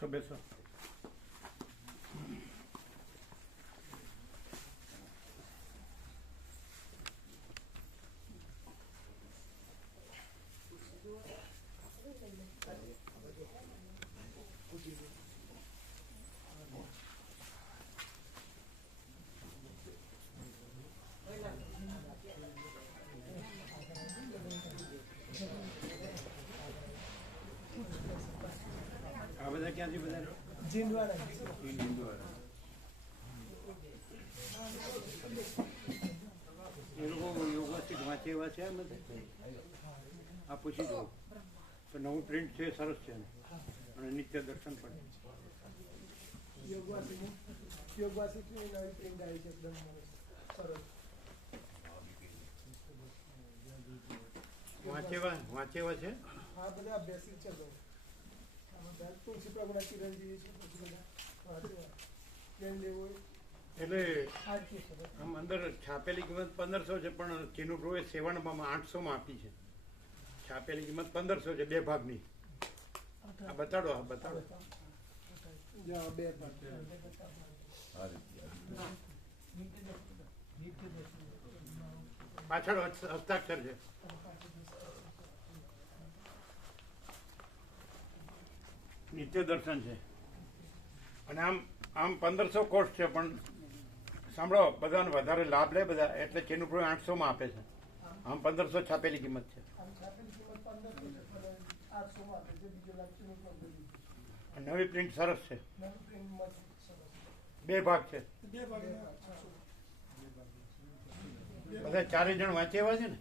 બેસો બેસો. આ બધા ક્યાંથી બધા જીંદવાડા એ લોકો યોગાથી વાંચે એવા છે એમ આ પૂછી દઉં તો નવું પ્રિન્ટ છે સરસ છે અને નિત્ય દર્શન પણ યોગવાસી નવી પ્રિન્ટ આવી છે એકદમ સરસ વાંચેવા છે. હા બધા અભ્યાસી છે તુલસી પ્રભુના ચિરંજીવી છે પછી બધા લેવો એટલે આમ અંદર છાપેલી કિંમત 1500 છે પણ ચીનુપ્રોએ સેવાણમાં 800 આપી છે. છાપેલી કિંમત 1500 છે 2 ભાગની. આ બતાડો બે ભાગ પાછળ હસ્તાક્ષર છે. નિત્ય દર્શન છે અને આમ 1500 કોર્સ છે પણ સાંભળો બધાને વધારે લાભ લે બધા એટલે ચીનુપ્રો 800 આપે છે. આમ 1500 છાપેલી કિંમત છે. નવી પ્રિન્ટ સરસ છે. 2 ભાગ છે. બધા 4 જણ વાંચે એવા છે ને.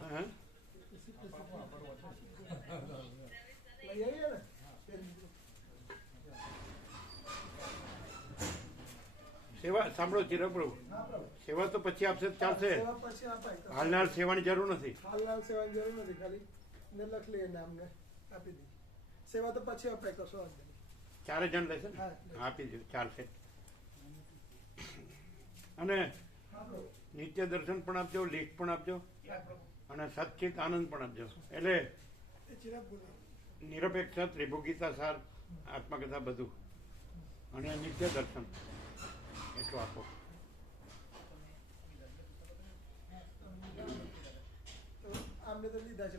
હા સેવા સાંભળો ચિરપ્રભુ સેવા તો પછી આપશે ચાલશે. હાલના સેવાની જરૂર નથી. હાલના સેવાની જરૂર નથી ખાલી ને લખ લે નામને આપી દે. સેવા તો પછી અપાય કશો 4 જણ લેશે ને આપી દો ચાલશે. અને નિત્ય દર્શન પણ આપજો લીટ પણ આપજો અને સચ્ચિત આનંદ પણ આપજો. એટલે નિરપેક્ષ ત્રિભુગીતા સાર આત્મકથા બધું અને નિત્ય દર્શન એટલું આપો. આમને તો લીધા છે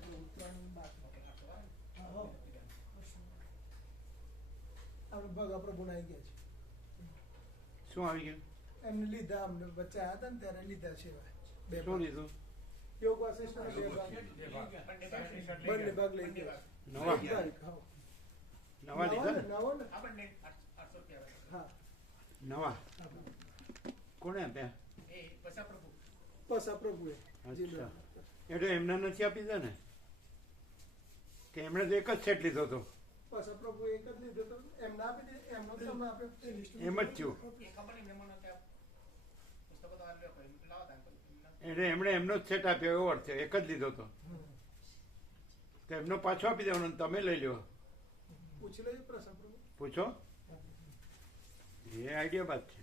ભગા પ્રભુ આવી ગયા છે. શું આવી ગયું? એમને લીધા અમને બચ્ચા હતા ને ત્યારે લીધા છે. શું લીધું? યોગ વાસિષ્ઠ બંને ભાગ લઈ ગયા. નવા લીધા નવા કોને આપ્યા? પસા પ્રભુએ. અચ્છા એટલે એમને નથી આપી દે ને કે એમણે તો એક જ સેટ લીધો હતો? પસા પ્રભુ એક જ લીધો હતો એમને આપી દે એમનો તમને આપ્યો એમ જ થયું. એટલે એમણે એમનો જ સેટ આપ્યો એવો અર્થ એક જ લીધો હતો તો એમનો પાછો આપી દેવાનો તમે લઈ લો. પૂછી લેજો પ્રસા પ્રભુ. પૂછો એ આઈડિયા બાદ છે.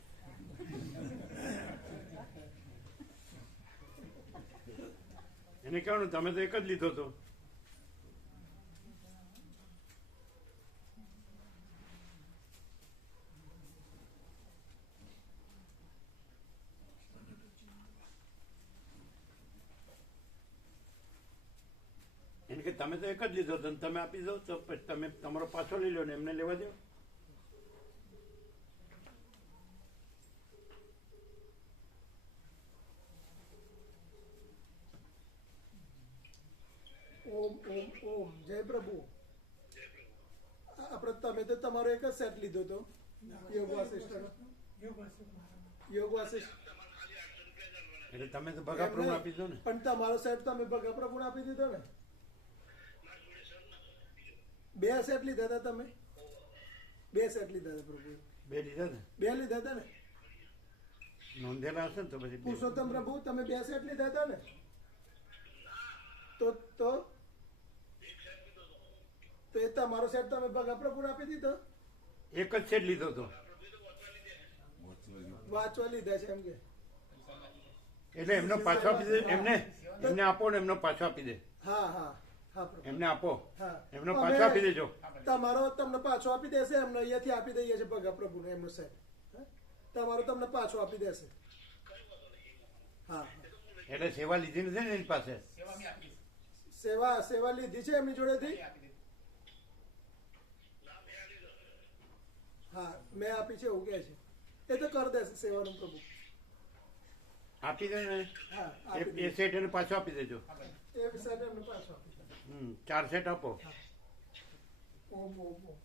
એને કહેવાનું તમે તો એક જ લીધો હતો. એને કે તમે તો એક જ લીધો હતો તમે આપી દો તો પછી તમે તમારો પાછો લઈ લો ને એમને લેવા દો. ઓમ ઓમ ઓમ જય પ્રભુ. આપણે તમે તો તમારો એક જ સેટ લીધો હતો યોગ વાસિષ્ઠ. યોગ વાસિષ્ઠ એટલે તમે તો ભગા પ્રભુ આપી દો ને. પણ તમારો સેટ તમે ભગા પ્રભુ આપી દીધો ને. 2 સેટ લીધા હતા તમે. 2 સેટ લીધા હતા પ્રભુ. 2 લીધા ને? 2 લીધા હતા ને. નોંધેલા હશે ને તો પછી પુરુષોત્તમ પ્રભુ તમે 2 સેટ લીધા હતા ને. તો એ તમારો સેટ તમે ભગા પ્રભુ આપી દીધો. એક જ સેટ લીધો હતો. વાંચવા લીધા છે એમ કે એટલે એમનો પાછો આપી દે. એમને આપો ને એમનો પાછો આપી દે. હા હા હા પ્રભુ એમને આપો, હા એમનો અમે પાછો આપી દેજો. તમારો તમને પાછો આપી દેશે એમને અહીંયાથી આપી દઈએ છે ભગા પ્રભુને એમનો સાહેબ હા? તમારો તમને પાછો આપી દેશે હા એટલે સેવા લીધી નથી ને એની પાસે? સેવા લીધી છે એમની જોડેથી હા મેં આપી છે એવું કહે છે એ તો કરી દેશે સેવાનું પ્રભુ આપી દે ને. હા આપી એ દઈએ. સેટ એને પાછો આપી દેજો. એ સાહેબ એમને પાછો આપી દે 4 સેટ આપો. ઓમ ઓમ ઓમ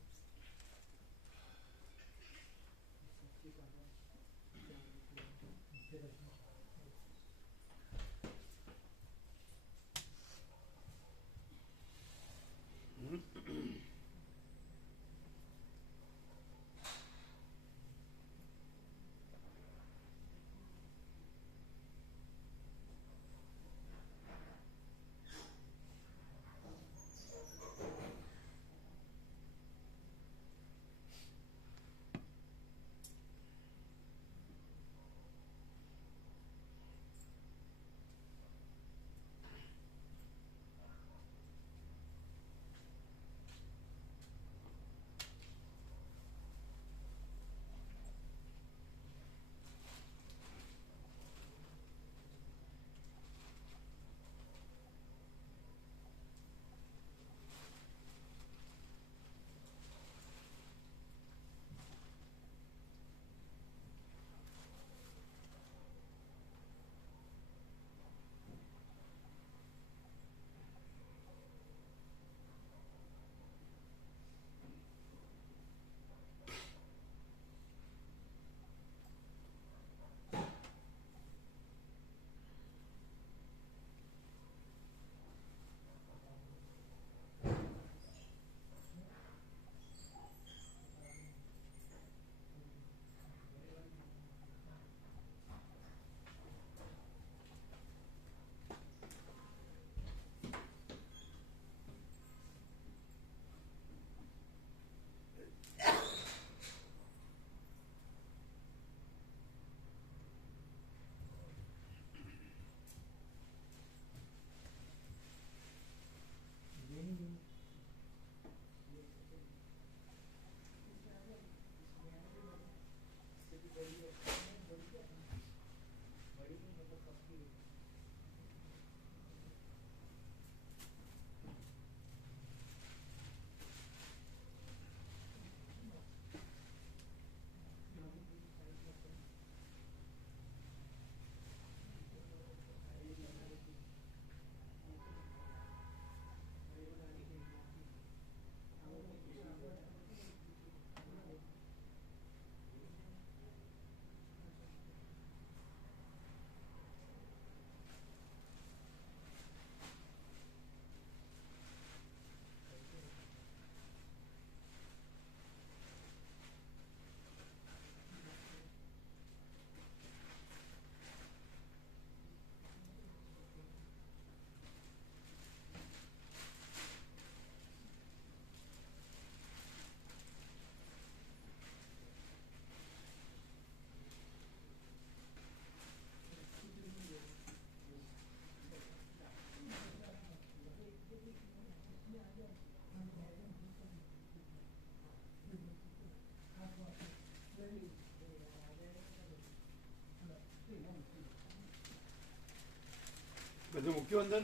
બધું મૂક્યું અંદર?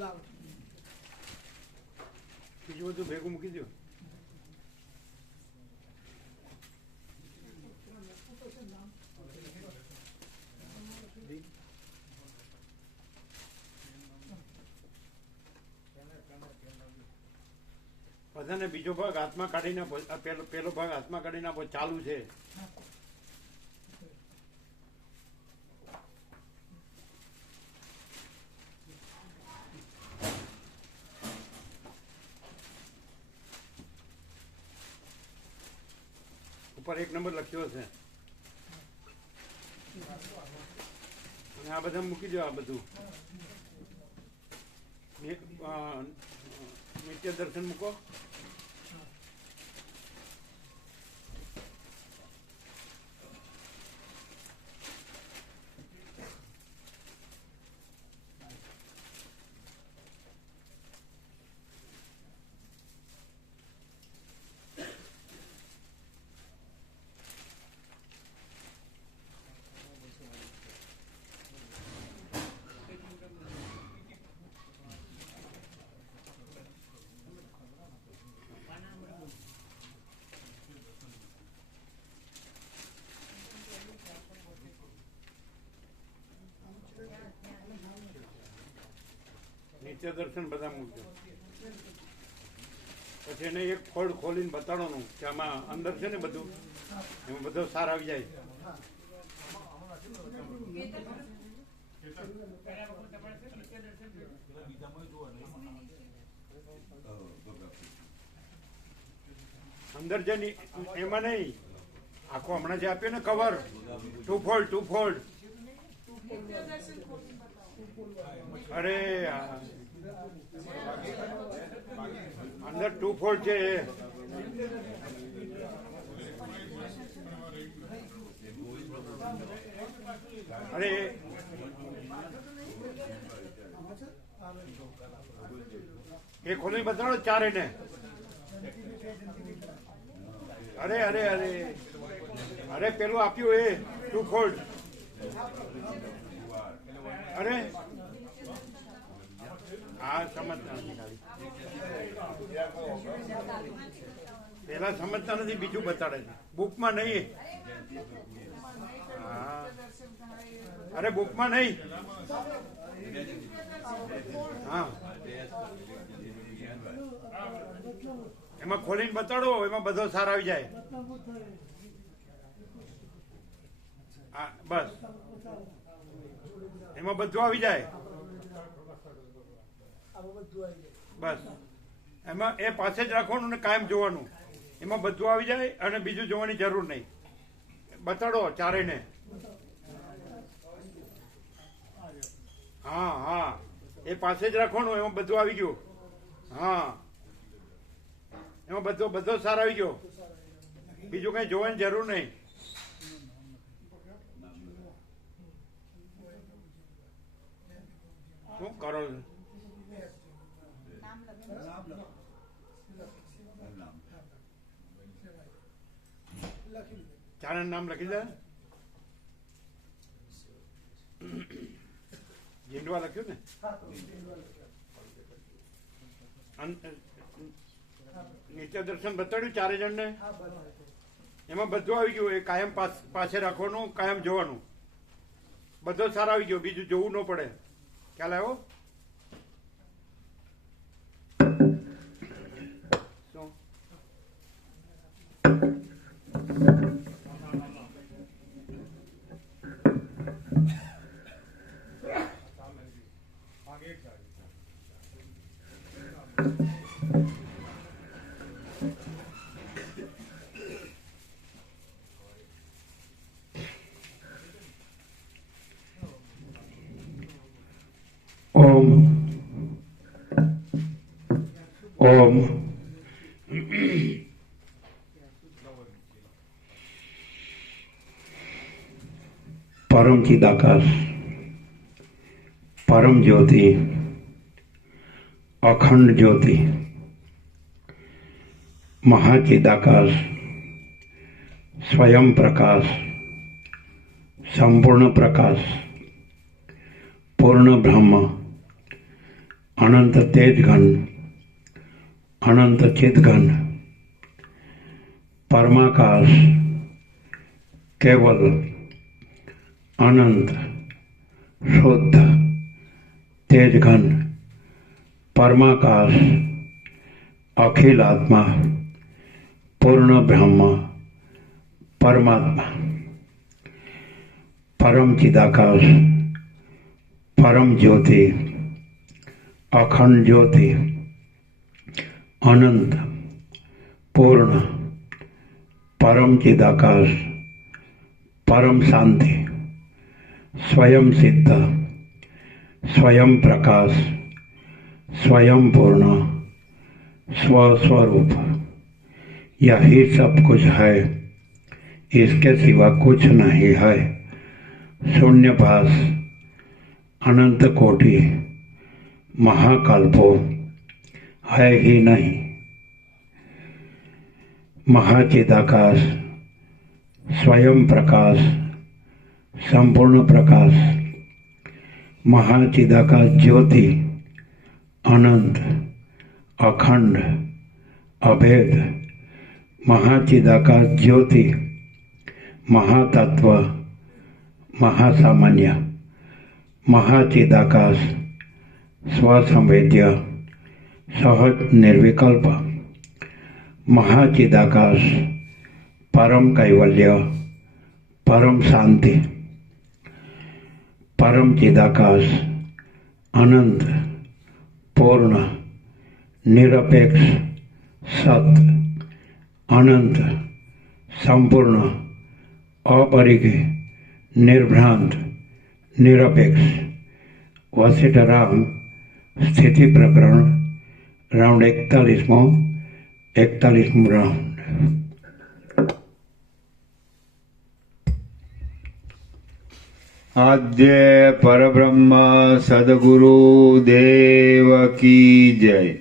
લાવ બીજું બધું ભેગું મૂકી દો. બધાને બીજો ભાગ હાથમાં કાઢીને પેલો ભાગ હાથમાં કાઢીને ચાલુ છે. ઉપર 1 નંબર લખ્યો છે અને આ બધા મૂકી દો. આ બધું નિત્ય દર્શન મૂકો. નિત્ય દર્શન બધા મૂકજો. પછી એને એક ફોલ્ડ ખોલીને બતાડવાનું કે આમાં અંદર છે ને બધું, એમાં બધો સાર આવી જાય. અંદર જે એમાં નહીં, આખો હમણાં જે આપ્યો ને કવર, ટુ ફોલ્ડ. અરે અંદર 2 ફોલ્ડ છે. અરે એ ખોલી બતાડો ચારે ને. અરે પેલું આપ્યું એ 2 ફોલ્ડ. અરે આ સમજતા નથી, ખાલી પેલા સમજતા નથી, બીજું બતાડે છે બુકમાં નહીં. હા, અરે બુકમાં નહીં. હા, એમાં ખોલીને બતાડો, એમાં બધો સાર આવી જાય. હા બસ, એમાં બધું આવી જાય. બસ એમાં એ પાસે જ રાખવાનું ને કાયમ જોવાનું, એમાં બધું આવી જાય અને બીજું જોવાની જરૂર નહીં. બતાડો ચારેયને. હા, એ પાસે જ રાખવાનું, એમાં બધું આવી ગયું. હા, એમાં બધો સાર આવી ગયો, બીજું કઈ જોવાની જરૂર નહીં. શું કરો છો? ચાર નામ લખી દે. જેંડવા લખ્યું ને? નિત્ય દર્શન બતાડ્યું ચારે જણને, એમાં બધું આવી ગયું. એ કાયમ પાસે રાખવાનું, કાયમ જોવાનું, બધો સારો આવી ગયો, બીજું જોવું ન પડે. ખ્યાલ આવ્યો? શું ओम परम चिदाकाश, परम ज्योति, अखंड ज्योति, महाचिदाकाश, स्वयं प्रकाश, संपूर्ण प्रकाश, पूर्ण ब्रह्म, अनंत तेज घन, अनंत चित घन, परमाकाश, केवल अनंत शुद्ध तेज घन, परमाकाश, अखिल आत्मा, पूर्ण ब्रह्म, परमात्मा, परम चिदाकाश, परम ज्योति, अखंड ज्योति, अनंत पूर्ण परम चिदाकाश, परम शांति, स्वयं सिद्ध, स्वयं प्रकाश, स्वयं पूर्ण, स्वस्वरूप, यही सब कुछ है, इसके सिवा कुछ नहीं है। शून्यभास, अनंत कोटि, महाकल्पो है ही नहीं। महाचिदाकाश, स्वयं प्रकाश, संपूर्ण प्रकाश, महाचिदाकाश ज्योति, अनंत, अखंड, अभेद, महाचिदाकाश ज्योति, महातत्व, महासामान्य, महाचिदाकाश, સ્વસંવેદ્ય સહજ નિર્વિકલ્પ મહાચિદાકાશ પરમ કૈવલ્ય પરમ શાંતિ પરમ ચિદાકાશ અનંત પૂર્ણ નિરપેક્ષ સત અનંત સંપૂર્ણ अपरिघ निर्भ्रांत निरपेक्ष वशिष्ठराम स्थिति प्रकरण राउंड 41 राउंड। आद्य परब्रह्म सद्गुरु देव की जय।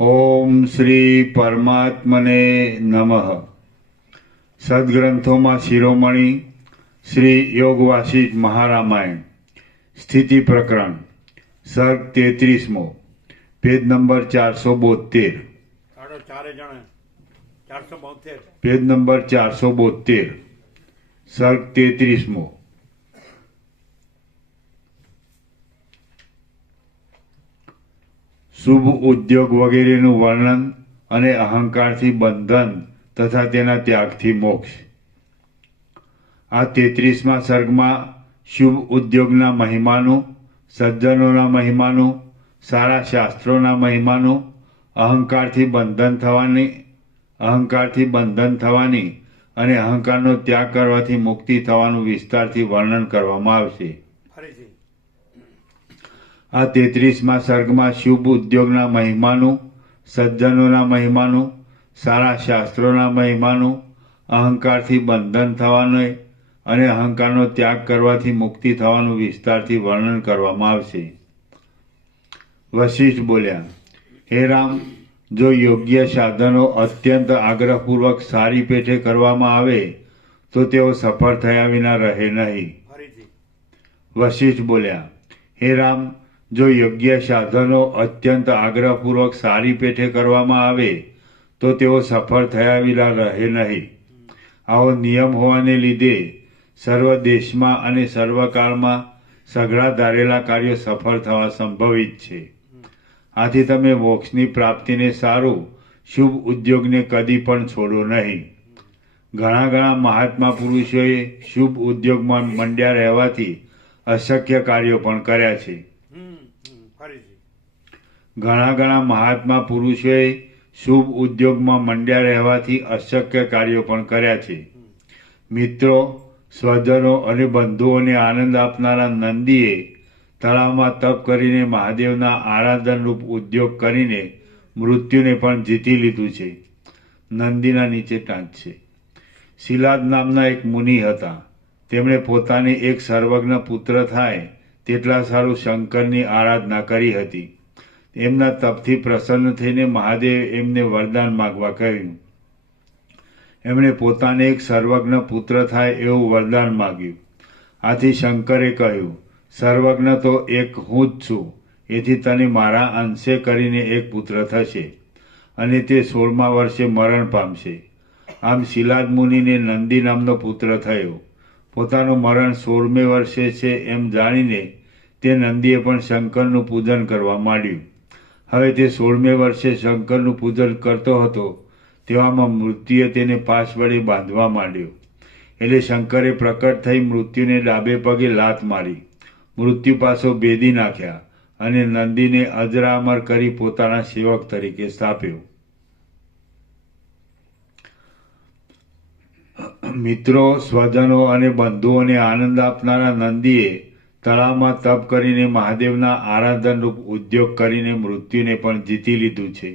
ओम श्री परमात्मने नमः। सद्ग्रंथों शिरोमणि श्री योग वासिष्ठ महारामायण स्थिति प्रकरण सर्ग 33मो पेज नंबर 472 पेज नंबर 472 सर्ग 33मो। શુભ ઉદ્યોગ વગેરેનું વર્ણન અને અહંકારથી બંધન તથા તેના ત્યાગથી મોક્ષ। આ 33મા સર્ગમાં શુભ ઉદ્યોગના મહિમાનું, સજ્જનોના મહિમાનું, સારા શાસ્ત્રોના મહિમાનું, અહંકારથી બંધન થવાની અને અહંકારનો ત્યાગ કરવાથી મુક્તિ થવાનું વિસ્તારથી વર્ણન કરવામાં આવશે। આ 33મા સર્ગમાં શુભ ઉદ્યોગના મહિમાનું, સજ્જનોના મહિમાનું, સારા શાસ્ત્રોના મહિમાનું, અહંકારથી બંધન થવાનું અને અહંકારનો ત્યાગ કરવાથી મુક્તિ થવાનું વિસ્તારથી વર્ણન કરવામાં આવશે। વશિષ્ઠ બોલ્યા, હે રામ, જો યોગ્ય સાધનો અત્યંત આગ્રહપૂર્વક સારી પેઠે કરવામાં આવે તો તેઓ સફળ થયા વિના રહે નહીં। વશિષ્ઠ બોલ્યા, હે રામ, જો યોગ્ય સાધનો અત્યંત આગ્રહપૂર્વક સારી પેઠે કરવામાં આવે તો તેઓ સફળ થયા વિના રહે નહીં। આવો નિયમ હોવાને લીધે સર્વ દેશમાં અને સર્વકાળમાં સઘળા ધારેલા કાર્યો સફળ થવા સંભવિત છે। આથી તમે મોક્ષની પ્રાપ્તિને સારું શુભ ઉદ્યોગને કદી પણ છોડો નહીં। ઘણા મહાત્મા પુરુષોએ શુભ ઉદ્યોગમાં મંડ્યા રહેવાથી અશક્ય કાર્યો પણ કર્યા છે। ઘણા મહાત્મા પુરુષોએ શુભ ઉદ્યોગમાં મંડ્યા રહેવાથી અશક્ય કાર્યો પણ કર્યા છે। મિત્રો, સ્વજનો અને બંધુઓને આનંદ આપનારા નંદીએ તળાવમાં તપ કરીને મહાદેવના આરાધનરૂપ ઉદ્યોગ કરીને મૃત્યુને પણ જીતી લીધું છે। નંદીના નીચે ટાંચ છે। શિલાદ નામના એક મુનિ હતા। તેમણે પોતાને એક સર્વજ્ઞ પુત્ર થાય તેટલા સારું શંકરની આરાધના કરી હતી। એમના તપથી પ્રસન્ન થઈને મહાદેવ એમને વરદાન માગવા કહ્યું। એમણે પોતાને એક સર્વજ્ઞ પુત્ર થાય એવું વરદાન માગ્યું। આથી શંકરે કહ્યું, સર્વજ્ઞ તો એક હું જ છું, એથી તને મારા અંશે કરીને એક પુત્ર થશે અને તે 16મા વર્ષે મરણ પામશે। આમ શિલાદ મુનિને નંદી નામનો પુત્ર થયો। પોતાનું મરણ 16મે વર્ષે છે એમ જાણીને તે નંદીએ પણ શંકરનું પૂજન કરવા માંડ્યું। હવે તે 16મે વર્ષે શંકરનું પૂજન કરતો હતો તેવામાં મૃત્યુએ તેને પાશ વડે બાંધવા માંડ્યો। એટલે શંકરે પ્રકટ થઈ મૃત્યુને ડાબે પગે લાત મારી મૃત્યુ પાછો બેદી નાખ્યા અને નંદીને અજરામર કરી પોતાના સેવક તરીકે સ્થાપ્યો। મિત્રો, સ્વજનો અને બંધુઓને આનંદ આપનારા નંદીએ તળાવમાં તપ કરીને મહાદેવના આરાધનરૂપ ઉદ્યોગ કરીને મૃત્યુને પણ જીતી લીધું છે।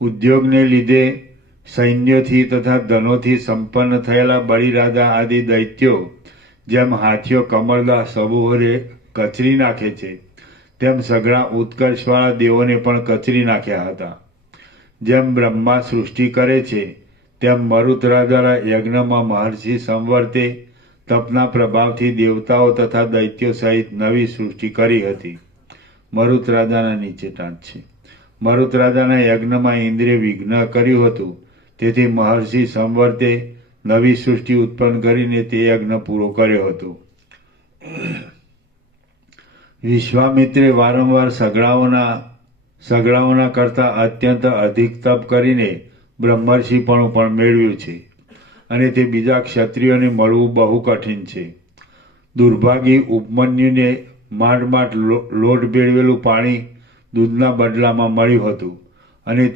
ઉદ્યોગને લીધે સૈન્યોથી તથા ધનોથી સંપન્ન થયેલા બળીરાજા આદિ દૈત્યો જેમ હાથીઓ કમળદા સમૂહને કચરી નાખે છે તેમ સઘળા ઉત્કર્ષવાળા દેવોને પણ કચરી નાખ્યા હતા। જેમ બ્રહ્મા સૃષ્ટિ કરે છે તેમ મરુત રાજાના યજ્ઞમાં મહર્ષિ સંવર્તે તપના પ્રભાવથી દેવતાઓ તથા દૈત્યો સહિત નવી સૃષ્ટિ કરી હતી। મરુત રાજાના નીચે ટાંચ છે। મરુત રાજાના યજ્ઞમાં ઇન્દ્રે વિઘ્ન કર્યું હતું, તેથી મહર્ષિ સંવર્તે નવી સૃષ્ટિ ઉત્પન્ન કરીને તે યજ્ઞ પૂરો કર્યો હતો। વિશ્વામિત્રે વારંવાર સગડાઓના કરતા અત્યંત અધિક તપ કરીને બ્રહ્મર્ષિપણું પણ મેળવ્યું છે અને તે બીજા ક્ષત્રિયોને મળવું બહુ કઠિન છે. દુર્ભાગી ઉપમન્યુને માંડ લોટ ભેળવેલું પાણી દૂધના બદલામાં મળ્યું હતું અને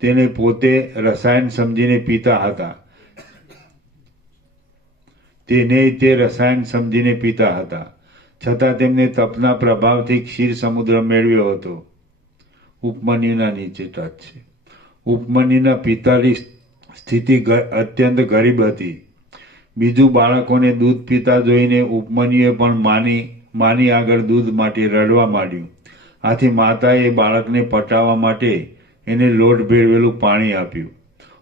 તેને પોતે રસાયણ સમજીને પીતા હતા. તે રસાયણ સમજીને પીતા હતા, છતાં તેમને તપના પ્રભાવથી ક્ષીર સમુદ્ર મેળવ્યો હતો. ઉપમન્યુના નીચે ટચ છે. ઉપમન્યુના પિતાની સ્થિતિ અત્યંત ગરીબ હતી. બીજું બાળકોને દૂધ પીતા જોઈને ઉપમન્યુએ પણ માની આગળ દૂધ માટે રડવા માંડ્યું. આથી માતાએ બાળકને પટાવવા માટે એને લોટ ભેળવેલું પાણી આપ્યું.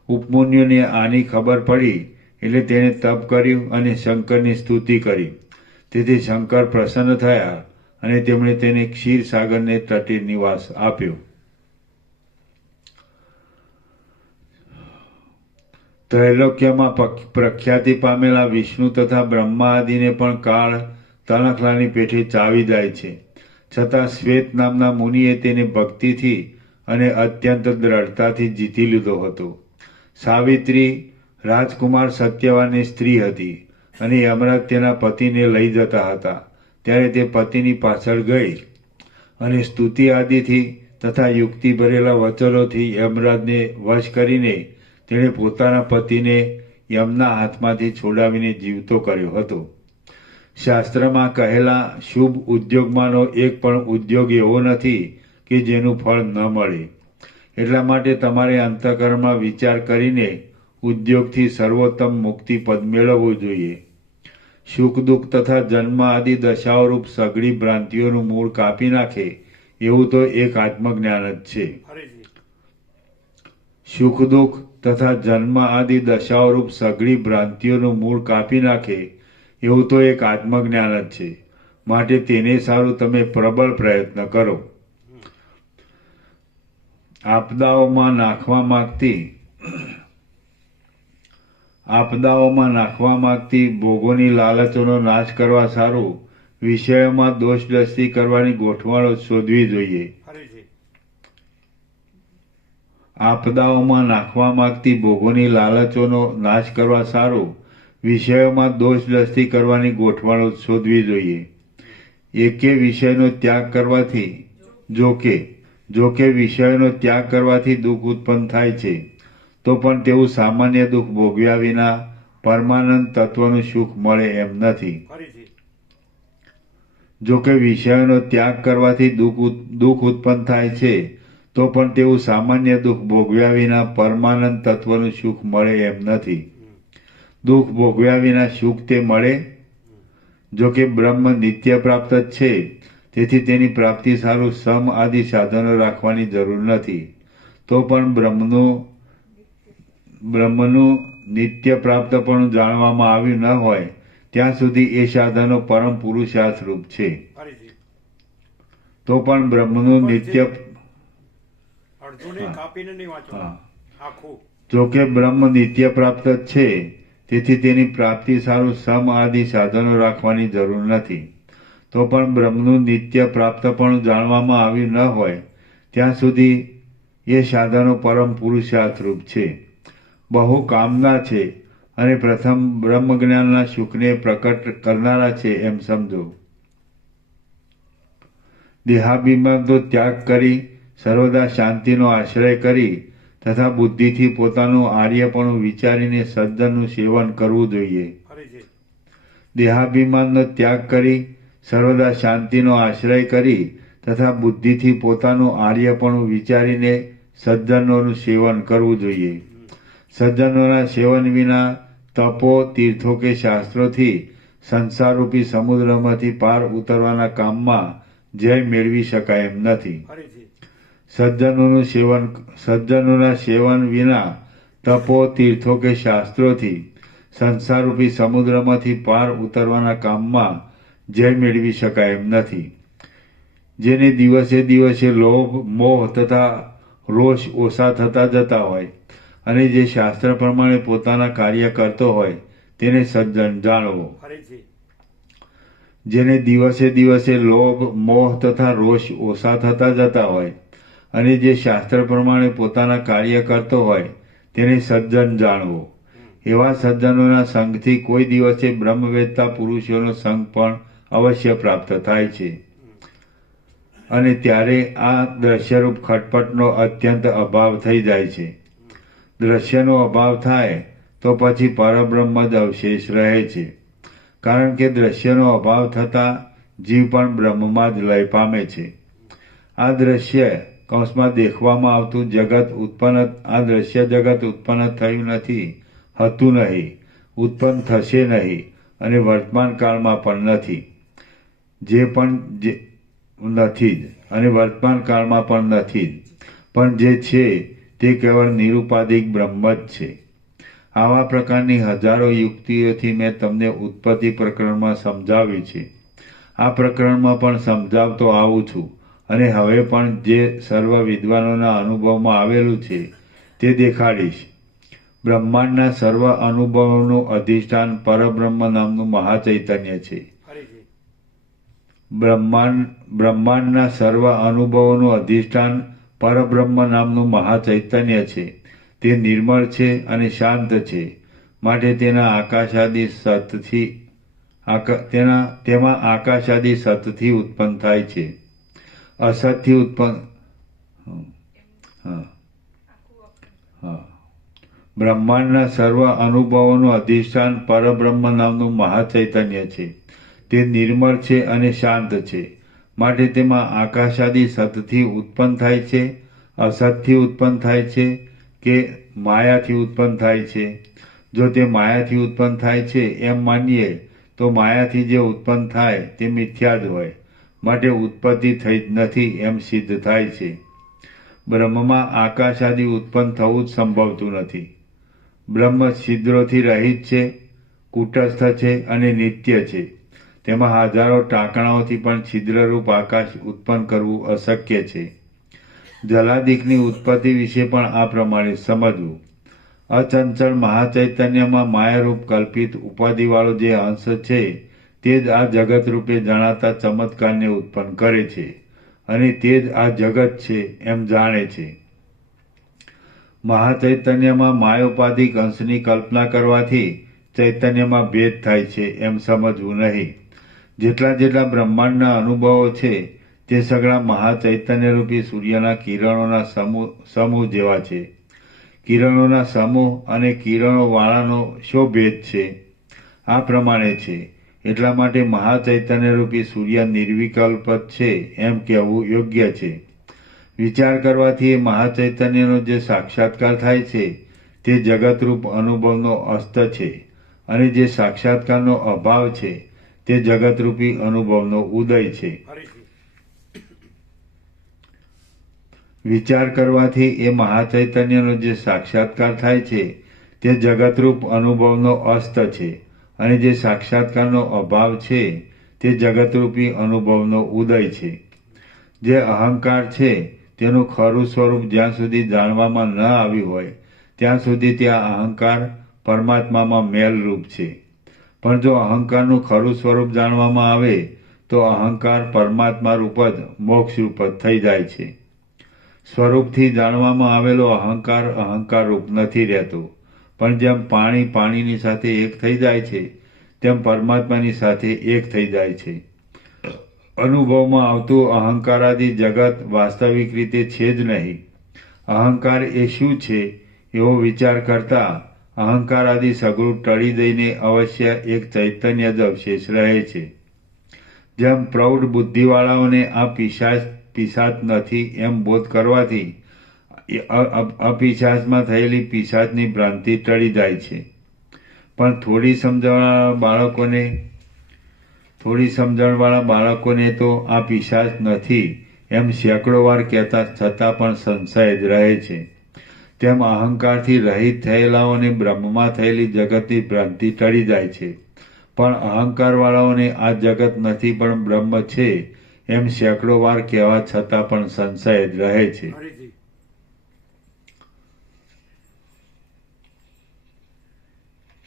ઉપમન્યુને આની ખબર પડી એટલે તેણે તપ કર્યું અને શંકરની સ્તુતિ કરી. તેથી શંકર પ્રસન્ન થયા અને તેમણે તેને ક્ષીરસાગરને તટે નિવાસ આપ્યો. ત્રૈલોક્યમાં પ્રખ્યાતિ પામેલા વિષ્ણુ તથા બ્રહ્મા આદિને પણ કાળ તણખલાની પેઠે ચાવી જાય છે, છતાં શ્વેત નામના મુનિએ તેને ભક્તિથી અને અત્યંત દ્રઢતાથી જીતી લીધો હતો. સાવિત્રી રાજકુમાર સત્યવાનની સ્ત્રી હતી અને યમરાજ તેના પતિને લઈ જતા હતા. ત્યારે તે પતિની પાછળ ગઈ અને સ્તુતિ આદિથી તથા યુક્તિ ભરેલા વચનોથી યમરાજને વશ કરીને તેણે પોતાના પતિને યમના હાથમાંથી છોડાવીને જીવતો કર્યો હતો. શાસ્ત્રમાં કહેલા શુભ ઉદ્યોગમાંનો એક પણ ઉદ્યોગ એવો નથી કે જેનું ફળ ન મળે. એટલા માટે તમારે અંતઃકરણમાં વિચાર કરીને ઉદ્યોગથી સર્વોત્તમ મુક્તિ પદ મેળવવું જોઈએ. સુખ દુઃખ તથા જન્મ આદિ દશાઓરૂપ સઘળી ભ્રાંતિઓનું મૂળ કાપી નાખે એવું તો એક આત્મજ્ઞાન જ છે. સુખ દુઃખ તથા જન્મ આદિ દશાઓરૂપ સઘળી ભ્રાંતિઓનું મૂળ કાપી નાખે એવું તો એક આત્મજ્ઞાન જ છે. માટે તેને સારું તમે પ્રબળ પ્રયત્ન કરો. આપદાઓમાં નાખવા માંગતી ભોગોની લાલચોનો નાશ કરવા સારું વિષયોમાં દોષ દ્રષ્ટિ કરવાની ગોઠવણો શોધવી જોઈએ. આપદાઓમાં નાખવા માંગતી ભોગોની લાલચોનો નાશ કરવા સારું વિષયોમાં દોષ દ્રષ્ટિ કરવાની ગોઠવણો શોધવી જોઈએ. એકે વિષયનો ત્યાગ કરવાથી જોકે વિષયનો ત્યાગ કરવાથી દુઃખ ઉત્પન્ન થાય છે, તો પણ તેવું સામાન્ય દુઃખ ભોગવ્યા વિના પરમાનંદ તત્વનું સુખ મળે એમ નથી. જોકે વિષયોનો ત્યાગ કરવાથી દુઃખ ઉત્પન્ન થાય છે, તો પણ તેવું સામાન્ય દુઃખ ભોગવ્યા વિના પરમાનંદ તત્વનું સુખ મળે એમ નથી. દુઃખ ભોગવ્યા વિના સુખ તે મળે? જોકે બ્રહ્મ નિત્ય પ્રાપ્ત જ છે, તેથી તેની પ્રાપ્તિ સારું સમ આદિ સાધનો રાખવાની જરૂર નથી. તો પણ બ્રહ્મનું નિત્ય પ્રાપ્તપણું જાણવામાં આવ્યું ન હોય ત્યાં સુધી એ સાધનો પરમ પુરુષાર્થ રૂપ છે. તો પણ બ્રહ્મનું નિત્ય જોકે બ્રહ્મ નિત્ય પ્રાપ્ત જ છે, તેથી તેની પ્રાપ્તિ સારું સમ આદિ સાધનો રાખવાની જરૂર નથી. તો પણ બ્રહ્મનું નિત્ય પ્રાપ્તપણું જાણવામાં આવ્યું ન હોય ત્યાં સુધી એ સાધનો પરમ પુરુષાર્થ રૂપ છે. બહુ કામના છે અને પ્રથમ બ્રહ્મજ્ઞાનના સુખને પ્રકટ કરનારા છે એમ સમજો. દેહાભિમાનનો ત્યાગ કરી સર્વદા શાંતિનો આશ્રય કરી તથા બુદ્ધિથી પોતાનું આર્યપણું વિચારીને સજ્જનનું સેવન કરવું જોઈએ. દેહાભિમાનનો ત્યાગ કરી સર્વદા શાંતિનો આશ્રય કરી તથા બુદ્ધિથી પોતાનું આર્યપણું વિચારીને સજ્જનોનું સેવન કરવું જોઈએ. સજ્જનોના સેવન વિના તપો, તીર્થો કે શાસ્ત્રોથી સંસારરૂપી સમુદ્રમાંથી પાર ઉતરવાના કામમાં જય મેળવી શકાય એમ નથી. સજ્જનોના સેવન વિના તપો, તીર્થો કે શાસ્ત્રોથી સંસારરૂપી સમુદ્રમાંથી પાર ઉતરવાના કામમાં જય મેળવી શકાય એમ નથી. જેને દિવસે દિવસે લોભ, મોહ તથા રોષ ઓછા થતા જતા હોય અને જે શાસ્ત્ર પ્રમાણે પોતાના કાર્ય કરતો હોય તેને સજ્જન જાણવો. જેને દિવસે દિવસે લોભ મોહ તથા રોષ ઓછા થતા જતા હોય અને જે શાસ્ત્ર પ્રમાણે પોતાના કાર્ય કરતો હોય તેને સજ્જન જાણવો. એવા સજ્જનોના સંગથી કોઈ દિવસે બ્રહ્મવેત્તા પુરુષોનો સંગ પણ અવશ્ય પ્રાપ્ત થાય છે. અને ત્યારે આ દ્રશ્યરૂપ ખટપટનો અત્યંત અભાવ થઈ જાય છે. દ્રશ્યનો અભાવ થાય તો પછી પરબ્રહ્મ જ અવશેષ રહે છે. કારણ કે દ્રશ્યનો અભાવ થતાં જીવ પણ બ્રહ્મમાં જ લય પામે છે. આ દ્રશ્ય કૌંસમાં દેખવામાં આવતું જગત આ દ્રશ્ય જગત ઉત્પન્ન થયું નથી, હતું નહીં, ઉત્પન્ન થશે નહીં અને વર્તમાન કાળમાં પણ નથી. જે પણ નથી જ અને વર્તમાન કાળમાં પણ નથી જ, પણ જે છે તે કેવળ નિરુપાધિક બ્રહ્મ જ છે. આવા પ્રકારની હજારો યુક્તિઓથી મેં તમને ઉત્પત્તિ પ્રકરણમાં સમજાવ્યું છે. આ પ્રકરણમાં પણ સમજાવતો આવું છું અને હવે પણ જે સર્વ વિદ્વાનોના અનુભવમાં આવેલું છે તે દેખાડીશ. બ્રહ્માંડના સર્વ અનુભવોનું અધિષ્ઠાન પરબ્રહ્મ નામનું મહાચૈતન્ય છે. ફરીથી બ્રહ્માંડના સર્વ અનુભવોનું અધિષ્ઠાન પરબ્રહ્મ નામનું મહાચૈતન્ય છે. તે નિર્મળ છે અને શાંત છે. માટે તેના આકાશાદિ સતથી તેમાં આકાશાદિ સતથી ઉત્પન્ન થાય છે. અસતથી ઉત્પન્ન બ્રહ્માંડના સર્વ અનુભવોનું અધિષ્ઠાન પરબ્રહ્મ નામનું મહાચૈતન્ય છે. તે નિર્મળ છે અને શાંત છે. માટે તેમાં આકાશાદિ સતથી ઉત્પન્ન થાય છે, અસતથી ઉત્પન્ન થાય છે કે માયાથી ઉત્પન્ન થાય છે. જો તે માયાથી ઉત્પન્ન થાય છે એમ માનીએ તો માયાથી જે ઉત્પન્ન થાય તે મિથ્યા જ હોય, માટે ઉત્પત્તિ થઈ જ નથી એમ સિદ્ધ થાય છે. બ્રહ્મમાં આકાશ આદિ ઉત્પન્ન થવું જ સંભવતું નથી. બ્રહ્મ છિદ્રોથી રહિત છે, કુટસ્થ છે અને નિત્ય છે. તેમાં હજારો ટાંકણાઓથી પણ છિદ્રરૂપ આકાશ ઉત્પન્ન કરવું અશક્ય છે. જલાદિકની ઉત્પત્તિ વિશે પણ આ પ્રમાણે સમજવું. અચંચળ મહાચૈતન્યમાં માયારૂપ કલ્પિત ઉપાધિવાળો જે અંશ છે તે જ આ જગત રૂપે જણાતા ચમત્કારને ઉત્પન્ન કરે છે અને તે જ આ જગત છે એમ જાણે છે. મહાચૈતન્યમાં માયોપાધિક અંશની કલ્પના કરવાથી ચૈતન્યમાં ભેદ થાય છે એમ સમજવું નહીં. જેટલા જેટલા બ્રહ્માંડના અનુભવો છે તે સગળા મહાચૈતન્યરૂપી સૂર્યના કિરણોના સમૂહ જેવા છે. કિરણોના સમૂહ અને કિરણોવાળાનો શો ભેદ છે? આ પ્રમાણે છે. એટલા માટે મહાચૈતન્યરૂપી સૂર્ય નિર્વિકલ્પ છે એમ કહેવું યોગ્ય છે. વિચાર કરવાથી એ મહાચૈતન્યનો જે સાક્ષાત્કાર થાય છે તે જગતરૂપ અનુભવનો અસ્ત છે અને જે સાક્ષાત્કારનો અભાવ છે તે જગતરૂપી અનુભવનો ઉદય છે. વિચાર કરવાથી એ મહાચૈતન્યનો જે સાક્ષાત્કાર થાય છે તે જગતરૂપ અનુભવનો અસ્ત છે અને જે સાક્ષાત્કારનો અભાવ છે તે જગતરૂપી અનુભવનો ઉદય છે. જે અહંકાર છે તેનું ખરું સ્વરૂપ જ્યાં સુધી જાણવામાં ન આવ્યું હોય ત્યાં સુધી ત્યાં અહંકાર પરમાત્મામાં મેલરૂપ છે. પણ જો અહંકારનું ખરું સ્વરૂપ જાણવામાં આવે તો અહંકાર પરમાત્મા રૂપ જ મોક્ષરૂપ જ થઈ જાય છે. સ્વરૂપથી જાણવામાં આવેલો અહંકાર અહંકાર રૂપ નથી રહેતો, પણ જેમ પાણી પાણીની સાથે એક થઈ જાય છે તેમ પરમાત્માની સાથે એક થઈ જાય છે. અનુભવમાં આવતું અહંકારાદિ જગત વાસ્તવિક રીતે છે જ નહીં. અહંકાર એ શું છે એવો વિચાર કરતા અહંકારાદિ સગળું ટળી દઈને અવશ્ય એક ચૈતન્ય જ અવશેષ રહે છે. જેમ પ્રૌઢ બુદ્ધિવાળાઓને આ પિશાચ નથી એમ બોધ કરવાથી અપિશાચમાં થયેલી પિશાચની ભ્રાંતિ ટળી જાય છે. પણ થોડી સમજણવાળા બાળકોને તો આ પિશાચ નથી એમ સેંકડો વાર કહેતા છતાં પણ સંશય જ રહે છે. તેમ અહંકારથી રહિત થયેલાઓને બ્રહ્મમાં થયેલી જગતની ભ્રાંતિ ટળી જાય છે. પણ અહંકારવાળાઓને આ જગત નથી પણ બ્રહ્મ છે એમ સેંકડો વાર કહેવા છતાં પણ સંશય જ રહે છે.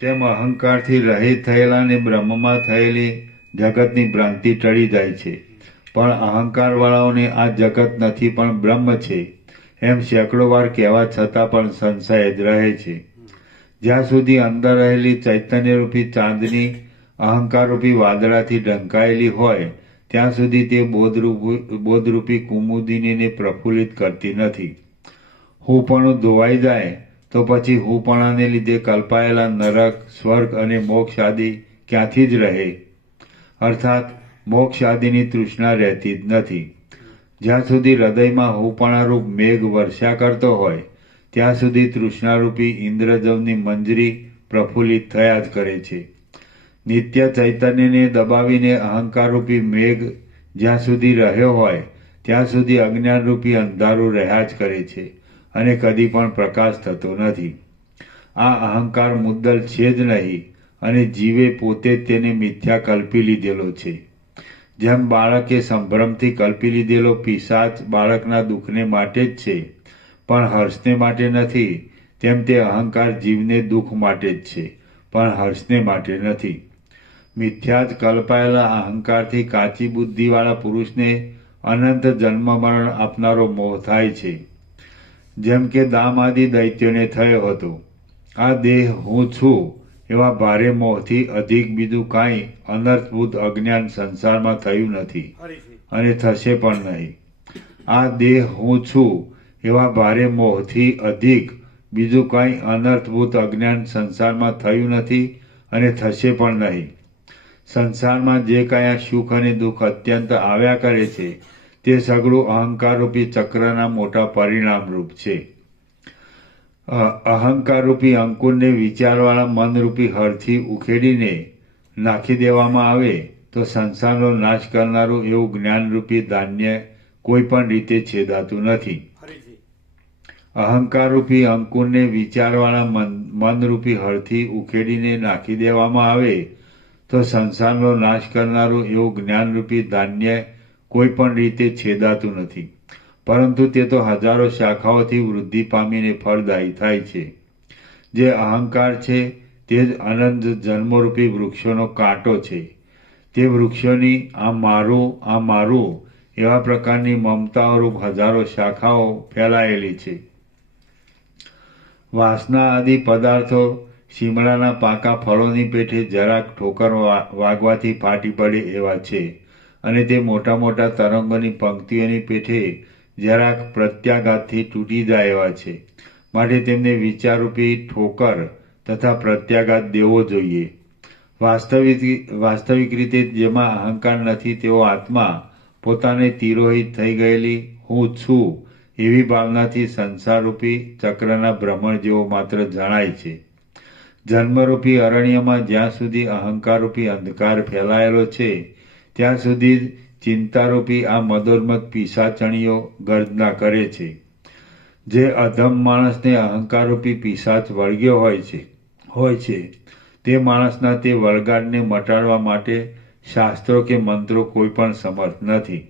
તેમ અહંકારથી રહિત થયેલાને બ્રહ્મમાં થયેલી જગતની ભ્રાંતિ ટળી જાય છે. પણ અહંકારવાળાઓને આ જગત નથી પણ બ્રહ્મ છે એમ સેંકડો વાર કહેવા છતાં પણ સંશય જ રહે છે. જ્યાં સુધી અંદર રહેલી ચૈતન્યરૂપી ચાંદની અહંકારરૂપી વાદળાથી ઢંકાયેલી હોય ત્યાં સુધી તે બોધરૂપી કુમુદિનીને પ્રફુલ્લિત કરતી નથી. હુંપણું ધોવાઈ જાય તો પછી હુંપણાને લીધે કલ્પાયેલા નરક, સ્વર્ગ અને મોક્ષ આદિ ક્યાંથી જ રહે? અર્થાત મોક્ષ આદિની તૃષ્ણા રહેતી જ નથી. જ્યાં સુધી હૃદયમાં હુંપણારૂપ મેઘ વર્ષા કરતો હોય ત્યાં સુધી તૃષ્ણારૂપી ઇન્દ્રજવની મંજરી પ્રફુલ્લિત થયા જ કરે છે. નિત્ય ચૈતન્યને દબાવીને અહંકારરૂપી મેઘ જ્યાં સુધી રહ્યો હોય ત્યાં સુધી અજ્ઞાનરૂપી અંધારું રહ્યા જ કરે છે અને કદી પણ પ્રકાશ થતો નથી. આ અહંકાર મુદ્દલ છે જ નહીં અને જીવે પોતે જ તેને મિથ્યા કલ્પી લીધેલો છે. જેમ બાળકે સંભ્રમથી કલ્પી લીધેલો પિશાચ બાળકના દુઃખને માટે જ છે પણ હર્ષને માટે નથી, તેમ તે અહંકાર જીવને દુઃખ માટે જ છે પણ હર્ષને માટે નથી. મિથ્યા જ કલ્પાયેલા અહંકારથી કાચી બુદ્ધિવાળા પુરુષને અનંત જન્મ મરણ આપનારો મોહ થાય છે. જેમ કે દામાદિ દૈત્યોને થયો હતો. આ દેહ હું છું એવા ભારે મોહથી અધિક બીજું કાંઈ અનર્થભૂત અજ્ઞાન સંસારમાં થયું નથી અને થશે પણ નહીં. આ દેહ હું છું એવા ભારે મોહથી અધિક બીજું કાંઈ અનર્થભૂત અજ્ઞાન સંસારમાં થયું નથી અને થશે પણ નહીં. સંસારમાં જે કાંઈ આ સુખ અને દુઃખ અત્યંત આવ્યા કરે છે તે સગળું અહંકારરૂપી ચક્રના મોટા પરિણામરૂપ છે. અહંકારરૂપી અંકુરને વિચારવાળા મનરૂપી હળથી ઉખેડીને નાખી દેવામાં આવે તો સંસારનો નાશ કરનારું એવું જ્ઞાનરૂપી ધાન્ય કોઈ પણ રીતે છેદાતું નથી. અહંકારરૂપી અંકુરને વિચારવાળા મનરૂપી હળથી ઉખેડીને નાખી દેવામાં આવે તો સંસારનો નાશ કરનારું એવું જ્ઞાનરૂપી ધાન્ય કોઈ પણ રીતે છેદાતું નથી, પરંતુ તે તો હજારો શાખાઓથી વૃદ્ધિ પામીને ફળદાયી થાય છે. જે અહંકાર છે તે જ અનંત જન્મરૂપી વૃક્ષોનો કાંટો છે. તે વૃક્ષોની આ મારું એવા પ્રકારની મમતાઓરૂપ હજારો શાખાઓ ફેલાયેલી છે. વાસના આદિ પદાર્થો શિમળાના પાકા ફળોની પેઠે જરાક ઠોકર વાગવાથી ફાટી પડે એવા છે અને તે મોટા મોટા તરંગોની પંક્તિઓની પેઠે જરાક પ્રત્યાઘાતથી તૂટી જાય એવા છે. માટે તેમને વિચારરૂપી ઠોકર તથા પ્રત્યાઘાત દેવો જોઈએ. વાસ્તવિક રીતે જેમાં અહંકાર નથી તેવો આત્મા પોતાને તિરોહિત થઈ ગયેલી હું છું એવી ભાવનાથી સંસારરૂપી ચક્રના ભ્રમણ જેવો માત્ર જણાય છે. જન્મરૂપી અરણ્યમાં જ્યાં સુધી અહંકારરૂપી અંધકાર ફેલાયેલો છે ત્યાં સુધી ચિંતારૂપી આ મદોન્મત પિશાચણીઓ ગર્જના કરે છે. જે અધમ માણસને અહંકારરૂપી પિશાચ વળગ્યો હોય છે તે માણસના તે વળગાડને મટાડવા માટે શાસ્ત્રો કે મંત્રો કોઈ પણ સમર્થ નથી.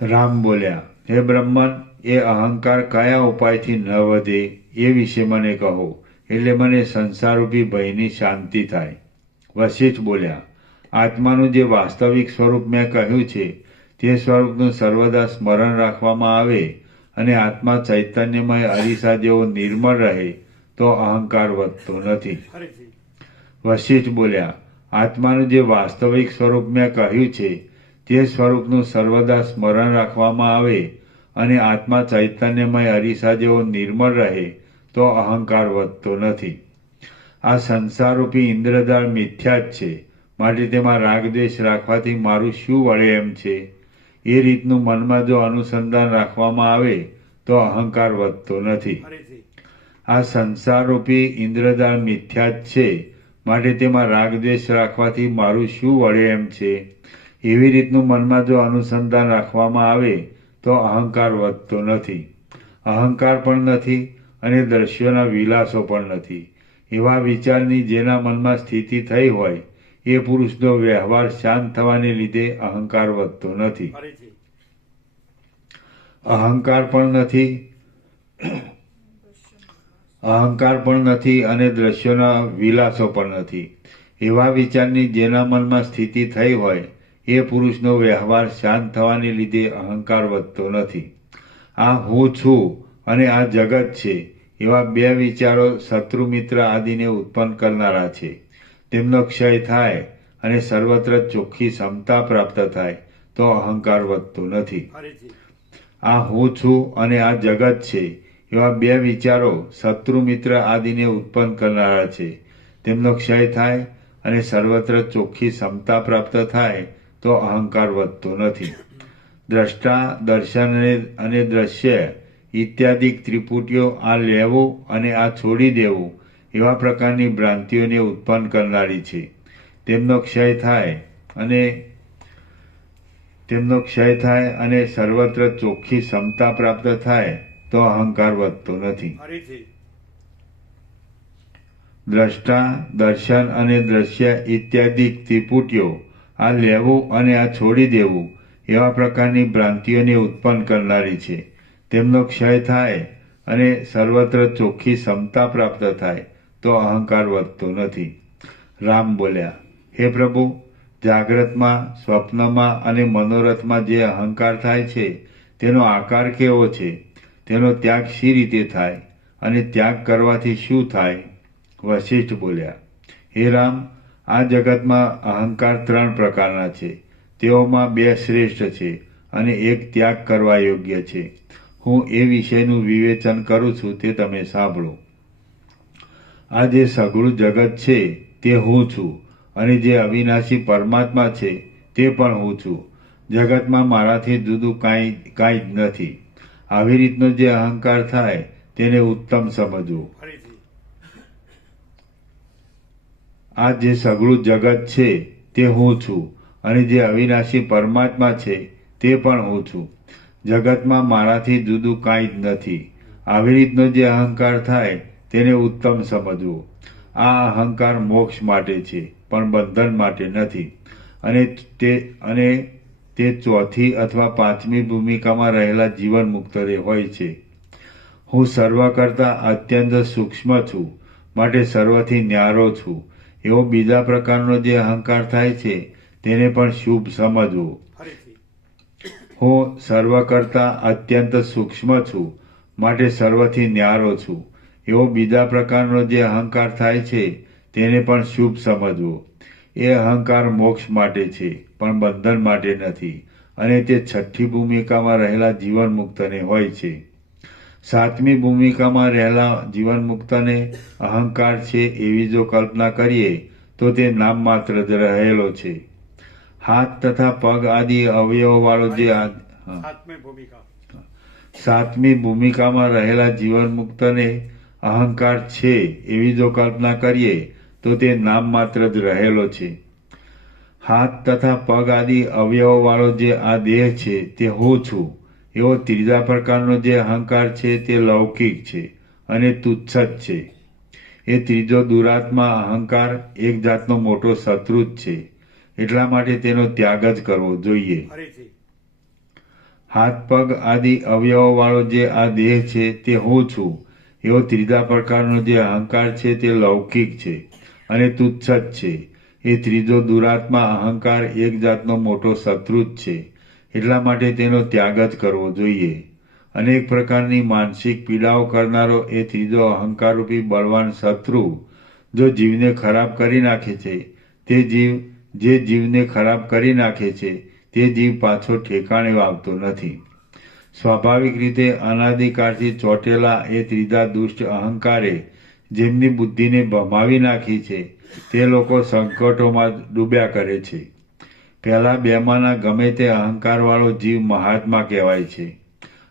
રામ બોલ્યા, હે બ્રહ્મન, એ અહંકાર કયા ઉપાયથી ન વધે એ વિશે મને કહો, એટલે મને સંસારરૂપી ભયની શાંતિ થાય. વશિષ્ઠ બોલ્યા, આત્માનું જે વાસ્તવિક સ્વરૂપ મેં કહ્યું છે તે સ્વરૂપનું સર્વદા સ્મરણ રાખવામાં આવે અને આત્મા ચૈતન્યમય અરીસા જેવો નિર્મળ રહે તો અહંકાર વધતો નથી. વશિષ્ઠ બોલ્યા, આત્માનું જે વાસ્તવિક સ્વરૂપ મેં કહ્યું છે તે સ્વરૂપનું સર્વદા સ્મરણ રાખવામાં આવે અને આત્મા ચૈતન્યમય અરીસા જેવો નિર્મળ રહે તો અહંકાર વધતો નથી. આ સંસારરૂપી ઇન્દ્રજાળ મિથ્યા જ છે, માટે તેમાં રાગદ્વેષ રાખવાથી મારું શું વળે એમ છે. એ રીતનું મનમાં જો અનુસંધાન રાખવામાં આવે તો અહંકાર વધતો નથી. આ સંસારરૂપી ઇન્દ્રજાળ મિથ્યા જ છે, માટે તેમાં રાગદ્વેષ રાખવાથી મારું શું વળે એમ છે. એવી રીતનું મનમાં જો અનુસંધાન રાખવામાં આવે તો અહંકાર વધતો નથી. અહંકાર પણ નથી અને દ્રશ્યોના વિલાસો પણ નથી. એવા વિચારની જેના મનમાં સ્થિતિ થઈ હોય એ પુરુષનો વ્યવહાર શાંત થવાને લીધે અહંકાર વધતો નથી. અહંકાર પણ નથી અને દ્રશ્યોના વિલાસો પણ નથી. એવા વિચારની જેના મનમાં સ્થિતિ થઈ હોય એ પુરુષનો વ્યવહાર શાંત થવાને લીધે અહંકાર વધતો નથી. આ હું છું અને આ જગત છે એવા બે વિચારો શત્રુ મિત્ર આદિને ઉત્પન્ન કરનારા છે. તેમનો ક્ષય થાય અને સર્વત્ર ચોખ્ખી ક્ષમતા પ્રાપ્ત થાય તો અહંકાર વધતો નથી. ફરીથી આ હું છું અને આ જગત છે એવા બે વિચારો શત્રુ મિત્ર આદિને ઉત્પન્ન કરનારા છે. તેમનો ક્ષય થાય અને સર્વત્ર ચોખ્ખી ક્ષમતા પ્રાપ્ત થાય તો અહંકાર વધતો નથી. દ્રષ્ટા, દર્શન અને દ્રશ્ય ઇત્યાદિ ત્રિપુટીઓ આ લેવું અને આ છોડી દેવું એવા પ્રકારની ભ્રાંતિઓને ઉત્પન્ન કરનારી છે. તેમનો ક્ષય થાય અને સર્વત્ર ચોખ્ખી ક્ષમતા પ્રાપ્ત થાય તો અહંકાર વધતો નથી. ફરીથી દ્રષ્ટા, દર્શન અને દ્રશ્ય ઇત્યાદિ ત્રિપુટીઓ આ લેવું અને આ છોડી દેવું એવા પ્રકારની ભ્રાંતિઓને ઉત્પન્ન કરનારી છે. તેમનો ક્ષય થાય અને સર્વત્ર ચોખ્ખી ક્ષમતા પ્રાપ્ત થાય તો અહંકાર વધતો નથી. રામ બોલ્યા, હે પ્રભુ, જાગ્રતમાં, સ્વપ્નમાં અને મનોરથમાં જે અહંકાર થાય છે તેનો આકાર કેવો છે? તેનો ત્યાગ શી રીતે થાય અને ત્યાગ કરવાથી શું થાય? વશિષ્ઠ બોલ્યા, હે રામ, આ જગતમાં અહંકાર 3 પ્રકારના છે. તેઓમાં 2 શ્રેષ્ઠ છે અને એક ત્યાગ કરવા યોગ્ય છે. હું એ વિષયનું વિવેચન કરું છું તે તમે સાંભળો. આ જે સઘળું જગત છે તે હું છું અને જે અવિનાશી પરમાત્મા છે તે પણ હું છું. જગતમાં મારાથી જુદું કાંઈ જ નથી. આવી રીતનો જે અહંકાર થાય તેને ઉત્તમ સમજવું. ફરીથી આ જે સઘળું જગત છે તે હું છું અને જે અવિનાશી પરમાત્મા છે તે પણ હું છું. જગતમાં મારાથી જુદું કાંઈ જ નથી. આવી રીતનો જે અહંકાર થાય તેને ઉત્તમ સમજવું. આ અહંકાર મોક્ષ માટે છે પણ બંધન માટે નથી. અને તે ચોથી અથવા 5મી ભૂમિકામાં રહેલા જીવન મુક્ત હોય છે. હું સર્વ કરતા અત્યંત સૂક્ષ્મ છું માટે સર્વથી ન્યારો છું એવો બીજા પ્રકારનો જે અહંકાર થાય છે તેને પણ શુભ સમજવો. ફરીથી હું સર્વ કરતા અત્યંત સૂક્ષ્મ છું માટે સર્વથી ન્યારો છું એવો બીજા પ્રકારનો જે અહંકાર થાય છે તેને પણ શુભ સમજવો. એ અહંકાર મોક્ષ માટે છે પણ બંધન માટે નથી અને તે 6ઠ્ઠી ભૂમિકામાં રહેલા જીવન મુક્તને હોય છે. 7મી ભૂમિકામાં રહેલા જીવન મુક્તને અહંકાર છે એવી જો કલ્પના કરીએ તો તે નામ માત્ર જ રહેલો છે. હાથ તથા પગ આદિ અવયવવાળો જે 7મી ભૂમિકા 7મી ભૂમિકામાં રહેલા જીવન મુક્તને અહંકાર છે એવી જો કલ્પના કરીએ તો તે નામ માત્ર જ રહેલો છે. હાથ તથા પગ આદિ અવયવવાળો જે આ દેહ છે તે હું છું એવો ત્રીજા પ્રકારનો જે અહંકાર છે તે લૌકિક છે અને તુચ્છ જ છે. એ ત્રીજો દુરાત્મા અહંકાર એક જાતનો મોટો શત્રુ જ છે. એટલા માટે તેનો ત્યાગ જ કરવો જોઈએ. ફરીથી હાથ પગ આદિ અવયવવાળો જે આ દેહ છે તે હું છું એવો ત્રીજા પ્રકારનો જે અહંકાર છે તે લૌકિક છે અને તુચ્છ જ છે. એ ત્રીજો દુરાત્મા અહંકાર એક જાતનો મોટો શત્રુ જ છે. એટલા માટે તેનો ત્યાગ જ કરવો જોઈએ. અનેક પ્રકારની માનસિક પીડાઓ કરનારો એ ત્રીજો અહંકારરૂપી બળવાન શત્રુ જો જીવને ખરાબ કરી નાખે છે જે જીવને ખરાબ કરી નાખે છે તે જીવ પાછો ઠેકાણે આવતો નથી. સ્વાભાવિક રીતે અનાદિકાળથી ચોંટેલા એ ત્રીજા દુષ્ટ અહંકારે જેમની બુદ્ધિને ભમાવી નાખી છે તે લોકો સંકટોમાં ડૂબ્યા કરે છે. પહેલા બેમાંના ગમે તે અહંકારવાળો જીવ મહાત્મા કહેવાય છે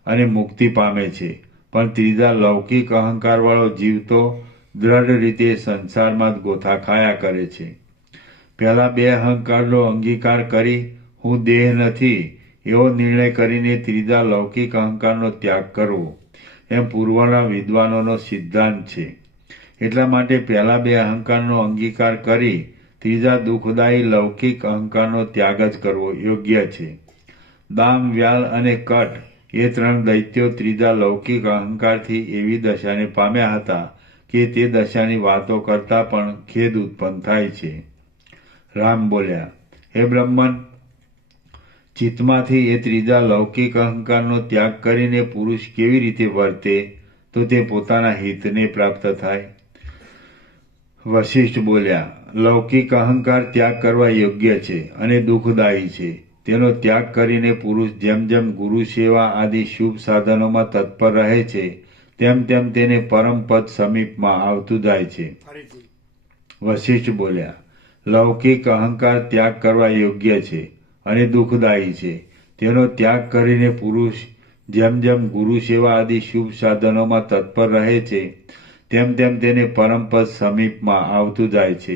અને મુક્તિ પામે છે, પણ ત્રીજા લૌકિક અહંકારવાળો જીવ તો દ્રઢ રીતે સંસારમાં જ ગોથા ખાયા કરે છે. પહેલા 2 અહંકારનો અંગીકાર કરી હું દેહ નથી એવો નિર્ણય કરીને ત્રીજા લૌકિક અહંકારનો ત્યાગ કરવો એમ પૂર્વના વિદ્વાનોનો સિદ્ધાંત છે. એટલા માટે પહેલા 2 અહંકારનો અંગીકાર કરી ત્રીજા દુઃખદાયી લૌકિક અહંકારનો ત્યાગ જ કરવો યોગ્ય છે. દામ, વ્યાલ અને કટ એ 3 દૈત્યો ત્રીજા લૌકિક અહંકારથી એવી દશાને પામ્યા હતા કે તે દશાની વાતો કરતા પણ ખેદ ઉત્પન્ન થાય છે. રામ બોલ્યા, હે બ્રહ્મન, ચિત્તમાંથી એ ત્રીજા લૌકિક અહંકારનો ત્યાગ કરીને પુરુષ કેવી રીતે વર્તે તો તે પોતાના હિતને પ્રાપ્ત થાય? વશિષ્ઠ બોલ્યા, લૌકિક અહંકાર ત્યાગ કરવા યોગ્ય છે અને દુઃખદાયી છે. તેનો ત્યાગ કરીને પુરુષ જેમ જેમ ગુરુ સેવા આદિ શુભ સાધનોમાં તત્પર રહે છે તેમ તેમ તેને પરમ પદ સમીપમાં આવતું જાય છે. ફરીથી વશિષ્ઠ બોલ્યા, લૌકિક અહંકાર ત્યાગ કરવા યોગ્ય છે અને દુઃખદાયી છે. તેનો ત્યાગ કરીને પુરુષ જેમ જેમ ગુરુ સેવા આદિ શુભ સાધનોમાં તત્પર રહે છે તેમ તેમ તેને પરમપદ સમીપમાં આવતું જાય છે.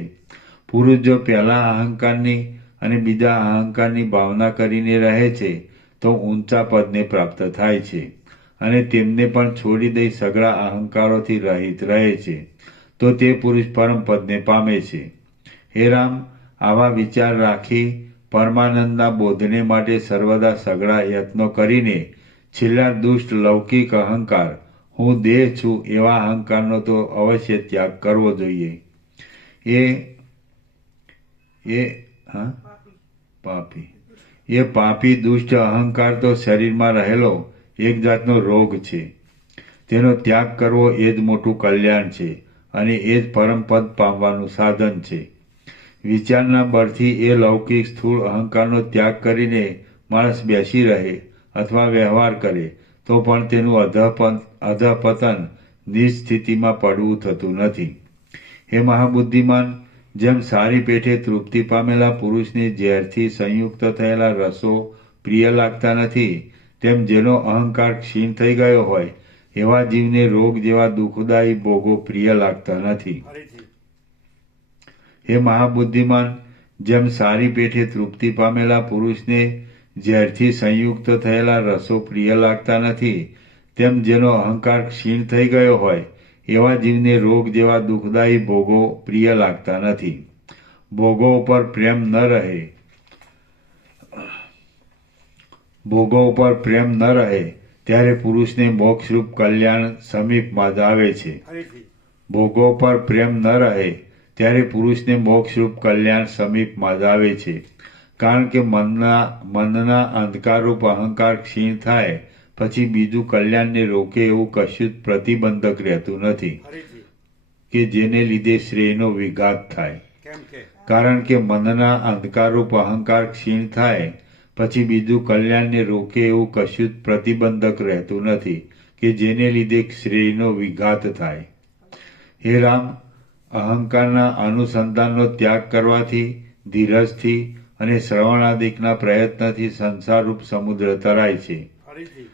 પુરુષ જો પહેલા અહંકારની અને બીજા અહંકારની ભાવના કરીને રહે છે તો ઊંચા પદને પ્રાપ્ત થાય છે અને તેમને પણ છોડી દઈ સઘળા અહંકારોથી રહિત રહે છે તો તે પુરુષ પરમપદને પામે છે. હે રામ, આવા વિચાર રાખી પરમાનંદના બોધને માટે સર્વદા સઘળા યત્નો કરીને છેલ્લા દુષ્ટ લૌકિક અહંકાર, હું દેહ છું એવા અહંકારનો તો અવશ્ય ત્યાગ કરવો જોઈએ. એ પાપી દુષ્ટ અહંકાર તો શરીરમાં રહેલો એક જાતનો રોગ છે. તેનો ત્યાગ કરવો એ જ મોટું કલ્યાણ છે અને એ જ પરમપદ પામવાનું સાધન છે. વિચારના બળથી એ લૌકિક સ્થૂળ અહંકારનો ત્યાગ કરીને માણસ બેસી રહે અથવા વ્યવહાર કરે તો પણ તેનું અધઃપતન નીચ સ્થિતિમાં પડવું થતું નથી. હે મહાબુદ્ધિમાન, જેમ સારી પેઠે તૃપ્તિ પામેલા પુરુષને ઝેરથી સંયુક્ત થયેલા રસો પ્રિય લાગતા નથી, તેમ જેનો અહંકાર ક્ષીણ થઈ ગયો હોય એવા જીવને રોગ જેવા દુઃખદાયી ભોગો પ્રિય લાગતા નથી. ફરીથી હે મહાબુદ્ધિમાન, જેમ સારી પેઠે તૃપ્તિ પામેલા પુરુષને ઝેરથી સંયુક્ત થયેલા રસો પ્રિય લાગતા નથી, તેમ જેનો અહંકાર ક્ષીણ થઈ ગયો હોય એવા જીવને રોગ જેવા દુઃખદાયી ભોગો પ્રિય લાગતા નથી. ભોગો ઉપર પ્રેમ ન રહે ત્યારે પુરુષને મોક્ષરૂપ કલ્યાણ સમીપમાં જ આવે છે. ફરીથી ભોગો પર પ્રેમ ન રહે ત્યારે પુરુષને મોક્ષરૂપ કલ્યાણ સમીપમાં જ આવે છે. કારણ કે મનના અંધકારરૂપ અહંકાર ક્ષીણ થાય પછી બીજું કલ્યાણને રોકે એવું કશું જ પ્રતિબંધક રહેતું નથી ફરીથી કે જેને લીધે શ્રેયનો વિઘાત થાય. કેમ કે કારણ કે મનના અંધકારરૂપ અહંકાર ક્ષીણ થાય પછી બીજું કલ્યાણને રોકે એવું કશું જ પ્રતિબંધક રહેતું નથી કે જેને લીધે શ્રેયનો વિઘાત થાય. હે રામ, અહંકારના અનુસંધાનનો ત્યાગ કરવાથી, ધીરજથી અને શ્રવણાદિકના પ્રયત્નથી સંસારરૂપ સમુદ્ર તરાય છે. ફરીથી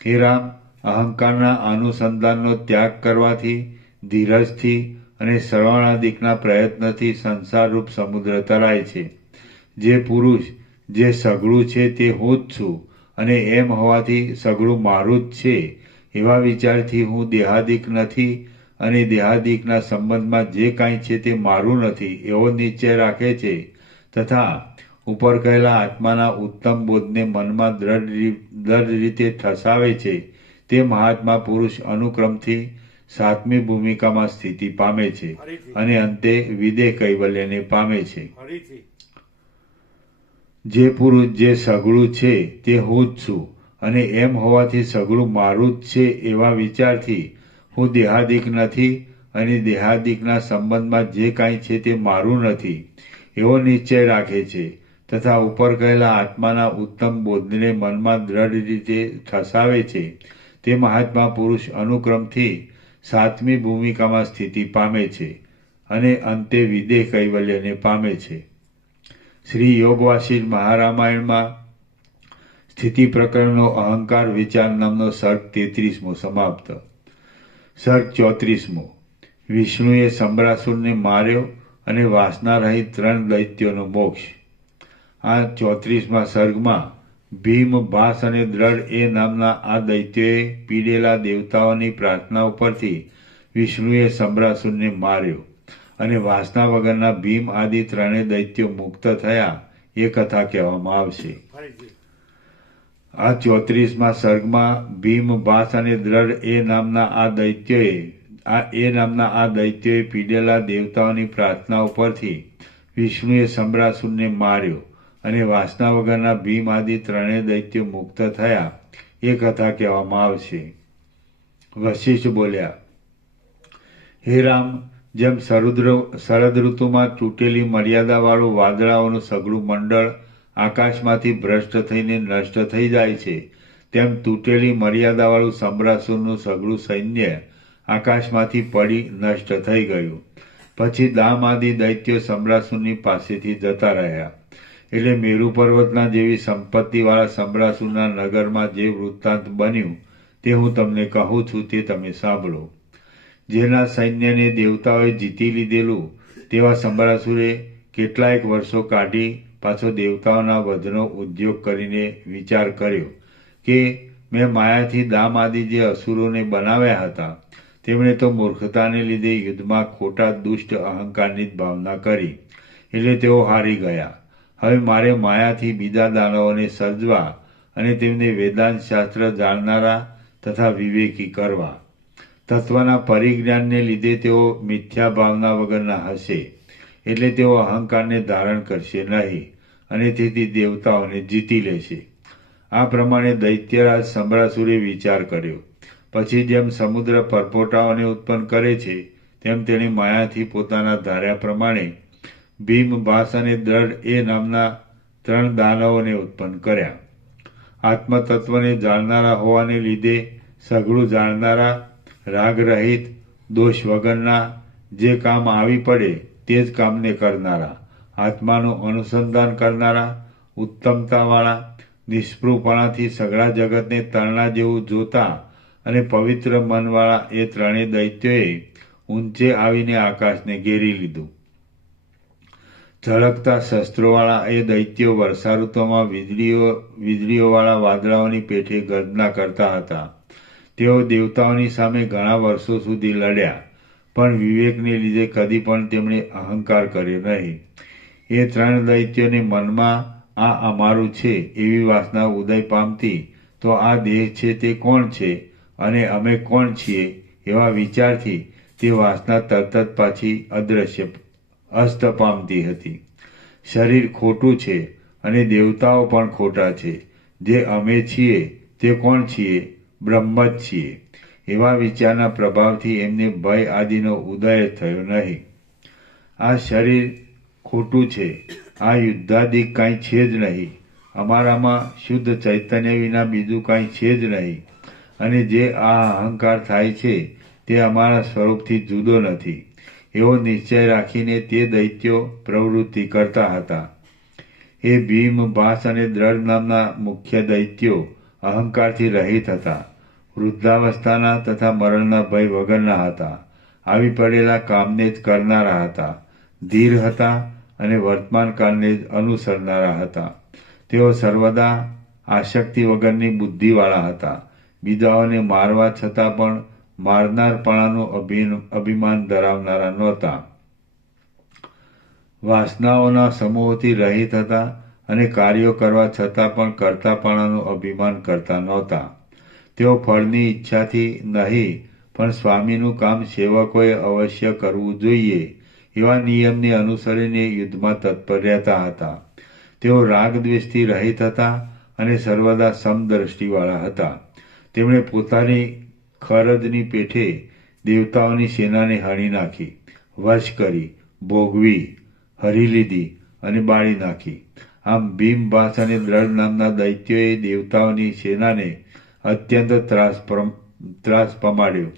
હે રામ, અહંકારના અનુસંધાનનો ત્યાગ કરવાથી, ધીરજથી અને શ્રવણાદિકના પ્રયત્નથી સંસારરૂપ સમુદ્ર તરાય છે. જે પુરુષ જે સઘળું છે તે હું જ છું અને એમ હોવાથી સઘળું મારું જ છે એવા વિચારથી હું દેહાદિક નથી અને દેહાદિકના સંબંધમાં જે કાંઈ છે તે મારું નથી એવો નિશ્ચય રાખે છે તથા ઉપર કહેલા આત્માના ઉત્તમ બોધને મનમાં દ્રઢ રીતે ઠસાવે છે તે મહાત્મા પુરુષ અનુક્રમથી સાતમી ભૂમિકામાં સ્થિતિ પામે છે અને અંતે વિદેહ કૈવલ્યને પામે છે. ફરીથી જે પુરુષ જે સઘળું છે તે હું જ છું અને એમ હોવાથી સઘળું મારું જ છે એવા વિચારથી હું દેહાદિક નથી અને દેહાદિકના સંબંધમાં જે કાંઈ છે તે મારું નથી એવો નિશ્ચય રાખે છે તથા ઉપર કહેલા આત્માના ઉત્તમ બોધને મનમાં દ્રઢ રીતે ઠસાવે છે તે મહાત્મા પુરુષ અનુક્રમથી સાતમી ભૂમિકામાં સ્થિતિ પામે છે અને અંતે વિદેહ કૈવલ્યને પામે છે. શ્રી યોગવાસિષ્ઠ મહારામાયણમાં સ્થિતિ પ્રકરણનો અહંકાર વિચાર નામનો સર્ગ 33મો સમાપ્ત. સર્ગ 34મો. વિષ્ણુએ સંબરાસુરને માર્યો અને વાસના રહિત 3 દૈત્યોનો મોક્ષ. આ 34મા સર્ગમાં ભીમ, ભાસ અને દ્રઢ એ નામના આ દૈત્યોએ પીડેલા દેવતાઓની પ્રાર્થના ઉપરથી વિષ્ણુએ સંબરાસુરને માર્યો અને વાસના વગરના ભીમ આદિ 3 દૈત્યો મુક્ત થયા એ કથા કહેવામાં આવશે. ફરીથી આ 34મા સર્ગમાં ભીમ, ભાસ અને દ્રઢ એ નામના આ દૈત્યોએ પીડેલા દેવતાઓની પ્રાર્થના ઉપરથી વિષ્ણુએ સંબરાસુરને માર્યો અને વાસના વગરના ભીમ આદિ ત્રણેય દૈત્યો મુક્ત થયા એ કથા કહેવામાં આવશે. વશિષ્ઠ બોલ્યા, હે રામ, જેમ શરદ ઋતુમાં તૂટેલી મર્યાદાવાળું વાદળાઓનું સઘળું મંડળ આકાશમાંથી ભ્રષ્ટ થઈને નષ્ટ થઈ જાય છે, તેમ તૂટેલી મર્યાદાવાળું સંબરાસુરનું સઘળું સૈન્ય આકાશમાંથી પડી નષ્ટ થઈ ગયું. પછી દામાદિ દૈત્યો સંબરાસુરની પાસેથી જતા રહ્યા. એટલે મેરુ પર્વતના જેવી સંપત્તિવાળા સંબરાસુરના નગરમાં જે વૃત્તાંત બન્યું તે હું તમને કહું છું, તે તમે સાંભળો. જેના સૈન્યને દેવતાઓએ જીતી લીધેલું તેવા સંબરાસુરે કેટલાયક વર્ષો કાઢી પાછો દેવતાઓના વધનો ઉદ્યોગ કરીને વિચાર કર્યો કે મેં માયાથી દામાદિ જે અસુરોને બનાવ્યા હતા તેમણે તો મૂર્ખતાને લીધે યુદ્ધમાં ખોટા દુષ્ટ અહંકારની જ ભાવના કરી, એટલે તેઓ હારી ગયા. હવે મારે માયાથી બીજા દાનવોને સર્જવા અને તેમને વેદાંત શાસ્ત્ર જાણનારા તથા વિવેકી કરવા. તત્વના પરિજ્ઞાનને લીધે તેઓ મિથ્યા ભાવના વગરના હશે, એટલે તેઓ અહંકારને ધારણ કરશે નહીં અને તેથી દેવતાઓને જીતી લેશે. આ પ્રમાણે દૈત્યરાજ સંબરાસુરે વિચાર કર્યો. પછી જેમ સમુદ્ર પરપોટાઓને ઉત્પન્ન કરે છે તેમ તેણે માયાથી પોતાના ધાર્યા પ્રમાણે ભીમ, ભાસ અને દ્રઢ એ નામના 3 દાનવોને ઉત્પન્ન કર્યા. આત્મતત્વને જાણનારા હોવાને લીધે સઘળું જાણનારા, રાગ રહિત, દોષ વગરના, જે કામ આવી પડે તે જ કામને કરનારા, આત્માનું અનુસંધાન કરનારા, ઉત્તમતાવાળા, નિષ્પૃહપણાથી સઘળા જગતને તરણા જેવું જોતા અને પવિત્ર મનવાળા એ ત્રણેય દૈત્યોએ ઊંચે આવીને આકાશને ઘેરી લીધું. ઝળકતા શસ્ત્રોવાળા એ દૈત્યો વર્ષાઋતુમાં વીજળીઓવાળા વાદળાઓની પેઠે ગર્જના કરતા હતા. તેઓ દેવતાઓની સામે ઘણા વર્ષો સુધી લડ્યા, પણ વિવેકને લીધે કદી પણ તેમણે અહંકાર કર્યો નહીં. એ 3 દૈત્યોને મનમાં આ અમારું છે એવી વાસના ઉદય પામતી તો આ દેહ છે તે કોણ છે અને અમે કોણ છીએ એવા વિચારથી તે વાસના તરત જ પાછી અસ્ત પામતી હતી. શરીર ખોટું છે અને દેવતાઓ પણ ખોટા છે. જે અમે છીએ તે કોણ છીએ? બ્રહ્મ જ છીએ. એવા વિચારના પ્રભાવથી એમને ભય આદિનો ઉદય થયો નહીં. આ શરીર ખોટું છે, આ યુદ્ધાદિ કાંઈ છે જ નહીં. અમારામાં શુદ્ધ ચૈતન્ય વિના બીજું કાંઈ છે જ નહીં. અને જે આ અહંકાર થાય છે તે અમારા સ્વરૂપથી જુદો નથી. એવો નિશ્ચય રાખીને તે દૈત્યો પ્રવૃત્તિ કરતા હતા. એ ભીમ, ભાસ અને દ્રઢ નામના મુખ્ય દૈત્યો અહંકારથી રહિત હતા. વૃદ્ધાવસ્થાના તથા મરણના ભય વગરના હતા. આવી પડેલા કામને જ કરનારા હતા. ધીર હતા અને વર્તમાન કાળને જ અનુસરનારા હતા. તેઓ સર્વદા આસક્તિ વગરની બુદ્ધિવાળા હતા. બીજાઓને મારવા છતાં પણ મારનારપણાનું અભિમાન ધરાવનારા નહોતા. વાસનાઓના સમૂહોથી રહિત હતા અને કાર્યો કરવા છતાં પણ કર્તાપણાનું અભિમાન કરતા નહોતા. તેઓ ફળની ઈચ્છાથી નહીં પણ સ્વામીનું કામ સેવકોએ અવશ્ય કરવું જોઈએ એવા નિયમને અનુસરીને યુદ્ધમાં તત્પર રહેતા હતા. તેઓ રાગદ્વેષથી રહિત હતા અને સર્વદા સમદ્રષ્ટિવાળા હતા. તેમણે પોતાની ખરદની પેઠે દેવતાઓની સેનાને હણી નાખી, વશ કરી, ભોગવી, હરી લીધી અને બાળી નાખી. આમ ભીમ, ભાસ અને દ્રઢ નામના દૈત્યોએ દેવતાઓની સેનાને અત્યંત ત્રાસ પમાડ્યો.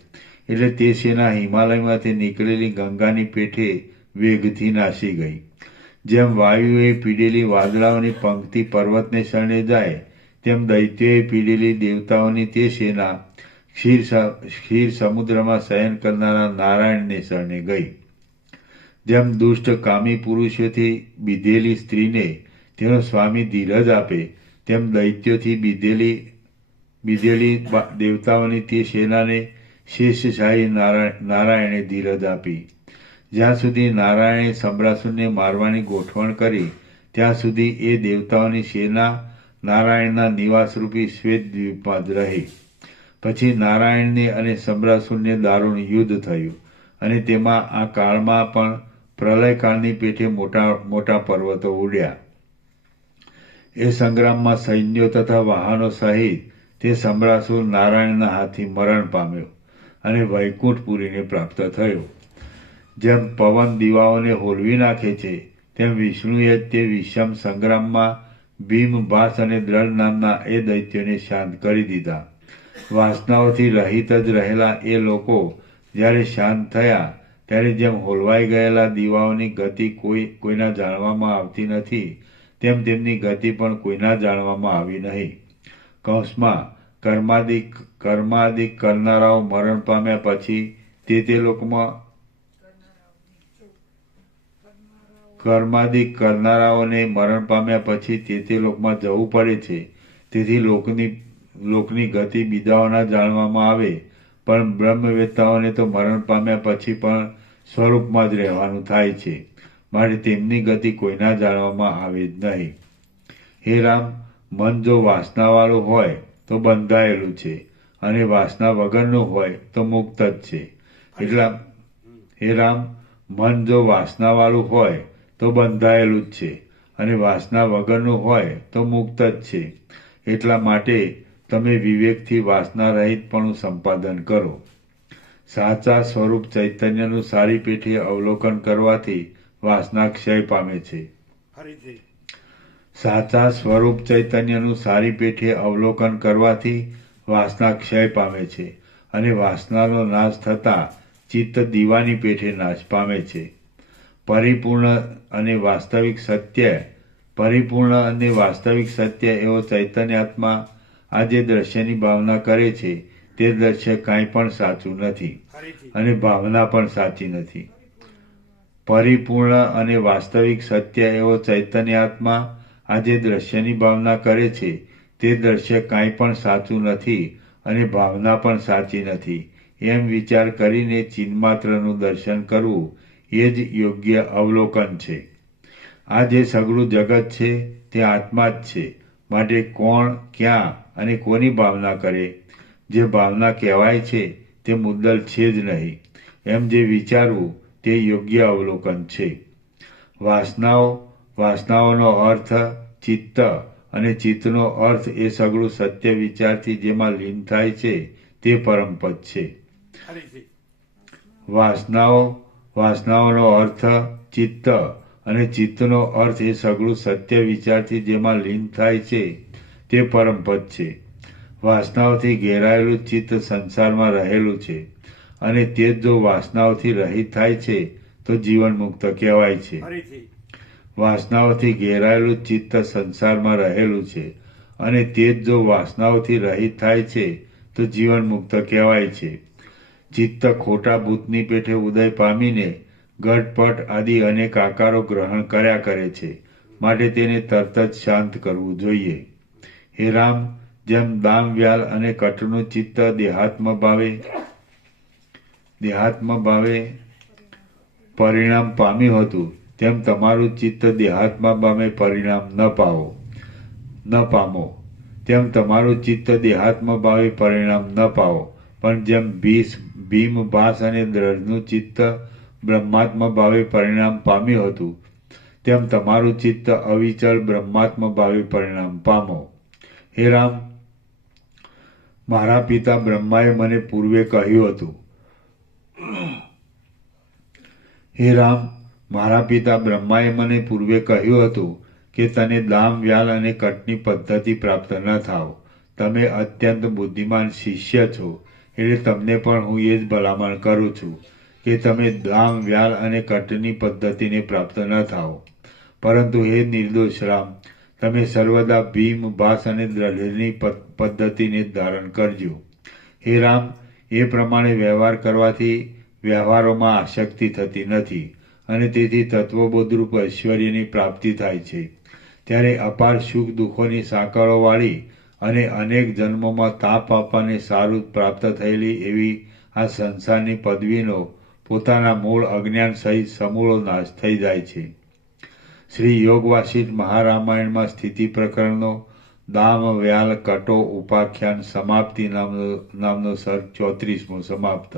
એટલે તે સેના હિમાલયમાંથી નીકળેલી ગંગાની પેઠે વેગથી નાસી ગઈ. જેમ વાયુએ પીડેલી વાદળાઓની પંક્તિ પર્વતને શરણે જાય તેમ દૈત્યોએ પીડેલી દેવતાઓની તે સેના ક્ષીર સમુદ્રમાં શયન કરનારા નારાયણને શરણે ગઈ. જેમ દુષ્ટ કામી પુરુષોથી બીધેલી સ્ત્રીને તેનો સ્વામી ધીરજ આપે તેમ દૈત્યોથી બીધેલી દેવતાઓની તે સેનાને શેષશાહી નારાયણે ધીરજ આપી. જ્યાં સુધી નારાયણે સંબરાસુરને મારવાની ગોઠવણ કરી ત્યાં સુધી એ દેવતાઓની સેના નારાયણના નિવાસરૂપી શ્વેતદ્વીપમાં જ રહી. પછી નારાયણને અને સંબરાસુરને દારૂણ યુદ્ધ થયું અને તેમાં આ કાળમાં પણ પ્રલયકાળની પેઠે મોટા મોટા પર્વતો ઉડ્યા. એ સંગ્રામમાં સૈન્યો તથા વાહનો સહિત તે સમ્રાસુર નારાયણના હાથથી મરણ પામ્યો અને વૈકુંઠપુરીને પ્રાપ્ત થયો. જેમ પવન દીવાઓને હોલવી નાખે છે તેમ વિષ્ણુએ તે વિષમ સંગ્રામમાં ભીમ, ભાસ અને દ્રઢ નામના એ દૈત્યોને શાંત કરી દીધા. વાસનાઓથી રહિત જ રહેલા એ લોકો જ્યારે શાંત થયા ત્યારે જેમ હોલવાઈ ગયેલા દીવાઓની ગતિ કોઈના જાણવામાં આવતી નથી તેમ તેમની ગતિ પણ કોઈના જાણવામાં આવી નહીં. કૌંસમાં કર્માદિક કરનારાઓ મરણ પામ્યા પછી તે લોકમાં કર્માદિક કરનારાઓને મરણ પામ્યા પછી તે લોકમાં જવું પડે છે. તેથી લોકની ગતિ બીજાઓના જાણવામાં આવે, પણ બ્રહ્મવેત્તાઓને તો મરણ પામ્યા પછી પણ સ્વરૂપમાં જ રહેવાનું થાય છે, માટે તેમની ગતિ કોઈના જાણવામાં આવે જ નહીં. હે રામ, મન જો વાસનાવાળું હોય તો બંધાયેલું છે અને વાસના વગરનું હોય તો મુક્ત જ છે. હે રામ, મન જો વાસનાવાળું હોય તો બંધાયેલું જ છે અને વાસના વગરનું હોય તો મુક્ત જ છે. એટલા માટે તમે વિવેકથી વાસના રહિતપણું સંપાદન કરો. સાચા સ્વરૂપ ચૈતન્યનું સારી પેઠે અવલોકન કરવાથી વાસના ક્ષય પામે છે. સાચા સ્વરૂપ ચૈતન્યનું સારી પેઠે અવલોકન કરવાથી વાસના ક્ષય પામે છે અને વાસનાનો નાશ થતાં ચિત્ત દીવાની પેઠે નાશ પામે છે. પરિપૂર્ણ અને વાસ્તવિક સત્ય એવો ચૈતન્યાત્મા આ જે દ્રશ્યની ભાવના કરે છે તે દ્રશ્ય કાંઈ પણ સાચું નથી અને ભાવના પણ સાચી નથી. પરિપૂર્ણ અને વાસ્તવિક સત્ય એવો ચૈતન્યાત્મા આ જે દ્રશ્યની ભાવના કરે છે તે દ્રશ્ય કાંઈ પણ સાચું નથી અને ભાવના પણ સાચી નથી એમ વિચાર કરીને ચિન્માત્રનું દર્શન કરવું એ જ યોગ્ય અવલોકન છે. આ જે સઘળું જગત છે તે આત્મા જ છે, માટે કોણ, ક્યાં અને કોની ભાવના કરે, જે ભાવના કહેવાય છે તે મુદ્દલ છે જ નહીં એમ જે વિચારવું તે યોગ્ય અવલોકન છે. વાસનાઓનો અર્થ ચિત્ત અને ચિત્તનો અર્થ એ સઘળું સત્ય વિચારથી જેમાં લીન થાય છે તે પરમપદ છે. વાસનાઓનો અર્થ ચિત્ત અને ચિત્તનો અર્થ એ સઘળું સત્ય વિચારથી જેમાં લીન થાય છે તે પરમપદ છે. વાસનાઓથી ઘેરાયેલું ચિત્ત સંસારમાં રહેલું છે અને તે જો વાસનાઓથી રહિત થાય છે તો જીવન મુક્ત કહેવાય છે. વાસનાઓથી ઘેરાયેલું ચિત્ત સંસારમાં રહેલું છે અને તે જો વાસનાઓથી રહિત થાય છે તો જીવન મુક્ત કહેવાય છે. ચિત્ત ખોટા ભૂતની પેઠે ઉદય પામીને ઘટપટ આદિ અનેક આકારો ગ્રહણ કર્યા કરે છે, માટે તેને તરત જ શાંત કરવું જોઈએ. હે રામ, જેમ દામ, વ્યાલ અને કટનું ચિત્ત દેહાત્મ ભાવે પરિણામ પામ્યું હતું તેમ તમારું ચિત્ત દેહાત્મ ભાવે પરિણામ ન પામો. તેમ તમારું ચિત્ત દેહાત્મ ભાવે પરિણામ ન પાવો, પણ જેમ ભીમ, ભાસ અને દ્રઢનું ચિત્ત બ્રહ્માત્મ ભાવે પરિણામ પામ્યું હતું તેમ તમારું ચિત્ત અવિચળ બ્રહ્માત્મ ભાવે પરિણામ પામો. હે રામ, મારા પિતા બ્રહ્માએ મને પૂર્વે કહ્યું હતું કે તને દામ, વ્યાલ અને કટની પદ્ધતિ પ્રાપ્ત ન થાવ. તમે અત્યંત બુદ્ધિમાન શિષ્ય છો, એટલે તમને પણ હું એ જ ભલામણ કરું છું કે તમે દામ, વ્યાલ અને કટની પદ્ધતિને પ્રાપ્ત ન થાઓ. પરંતુ હે નિર્દોષ રામ, તમે સર્વદા ભીમ, ભાસ અને દ્રઢની પદ્ધતિને ધારણ કરજો. હે રામ, એ પ્રમાણે વ્યવહાર કરવાથી વ્યવહારોમાં આસક્તિ થતી નથી અને તેથી તત્વબોધરૂપ ઐશ્વર્યની પ્રાપ્તિ થાય છે. ત્યારે અપાર સુખ દુઃખોની સાંકળોવાળી અને અનેક જન્મોમાં તાપ આપવાને સારું પ્રાપ્ત થયેલી એવી આ સંસારની પદવીનો પોતાના મૂળ અજ્ઞાન સહિત સમૂળો નાશ થઈ જાય છે. શ્રી યોગ વાસિષ્ઠ મહારામાયણમાં સ્થિતિ પ્રકરણનો દામ, વ્યાલ, કટો ઉપાખ્યાન સમાપ્તિ નામનો સર્ગ 34મો સમાપ્ત.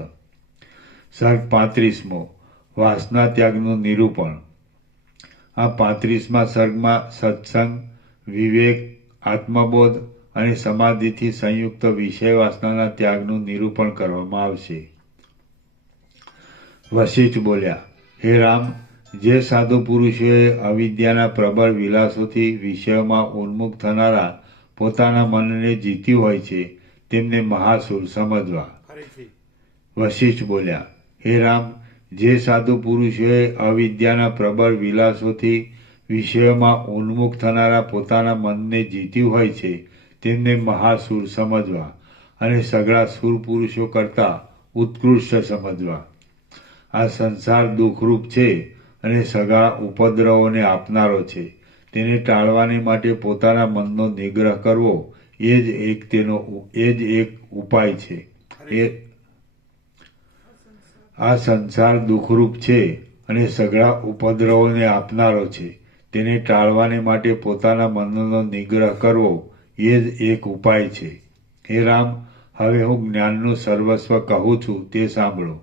સર્ગ 35મો વાસના ત્યાગનું નિરૂપણ. આ 35મા સર્ગમાં સત્સંગ, વિવેક, આત્મબોધ અને સમાધિથી સંયુક્ત વિષય વાસનાના ત્યાગનું નિરૂપણ કરવામાં આવશે. વશિષ્ઠ બોલ્યા, હે રામ, જે સાધુ પુરુષોએ અવિદ્યાના પ્રબળ વિલાસોથી વિષયોમાં ઉન્મુખ થનારા પોતાના મનને જીત્યું હોય છે તેમને મહાસુર સમજવા. ફરીથી વશિષ્ઠ બોલ્યા, હે રામ, જે સાધુ પુરુષોએ અવિદ્યાના પ્રબળ વિલાસોથી વિષયોમાં ઉન્મુખ થનારા પોતાના મનને જીત્યું હોય છે તેમને મહાસુર સમજવા અને સઘળા સુર પુરુષો કરતાં ઉત્કૃષ્ટ સમજવા. આ સંસાર દુઃખરૂપ છે અને સઘળા ઉપદ્રવોને આપનારો છે. તેને ટાળવાને માટે પોતાના મનનો નિગ્રહ કરવો એ જ એક ઉપાય છે. આ સંસાર દુઃખરૂપ છે અને સઘળા ઉપદ્રવોને આપનારો છે. તેને ટાળવાને માટે પોતાના મનનો નિગ્રહ કરવો એ જ એક ઉપાય છે. હે રામ, હવે હું જ્ઞાનનું સર્વસ્વ કહું છું તે સાંભળો,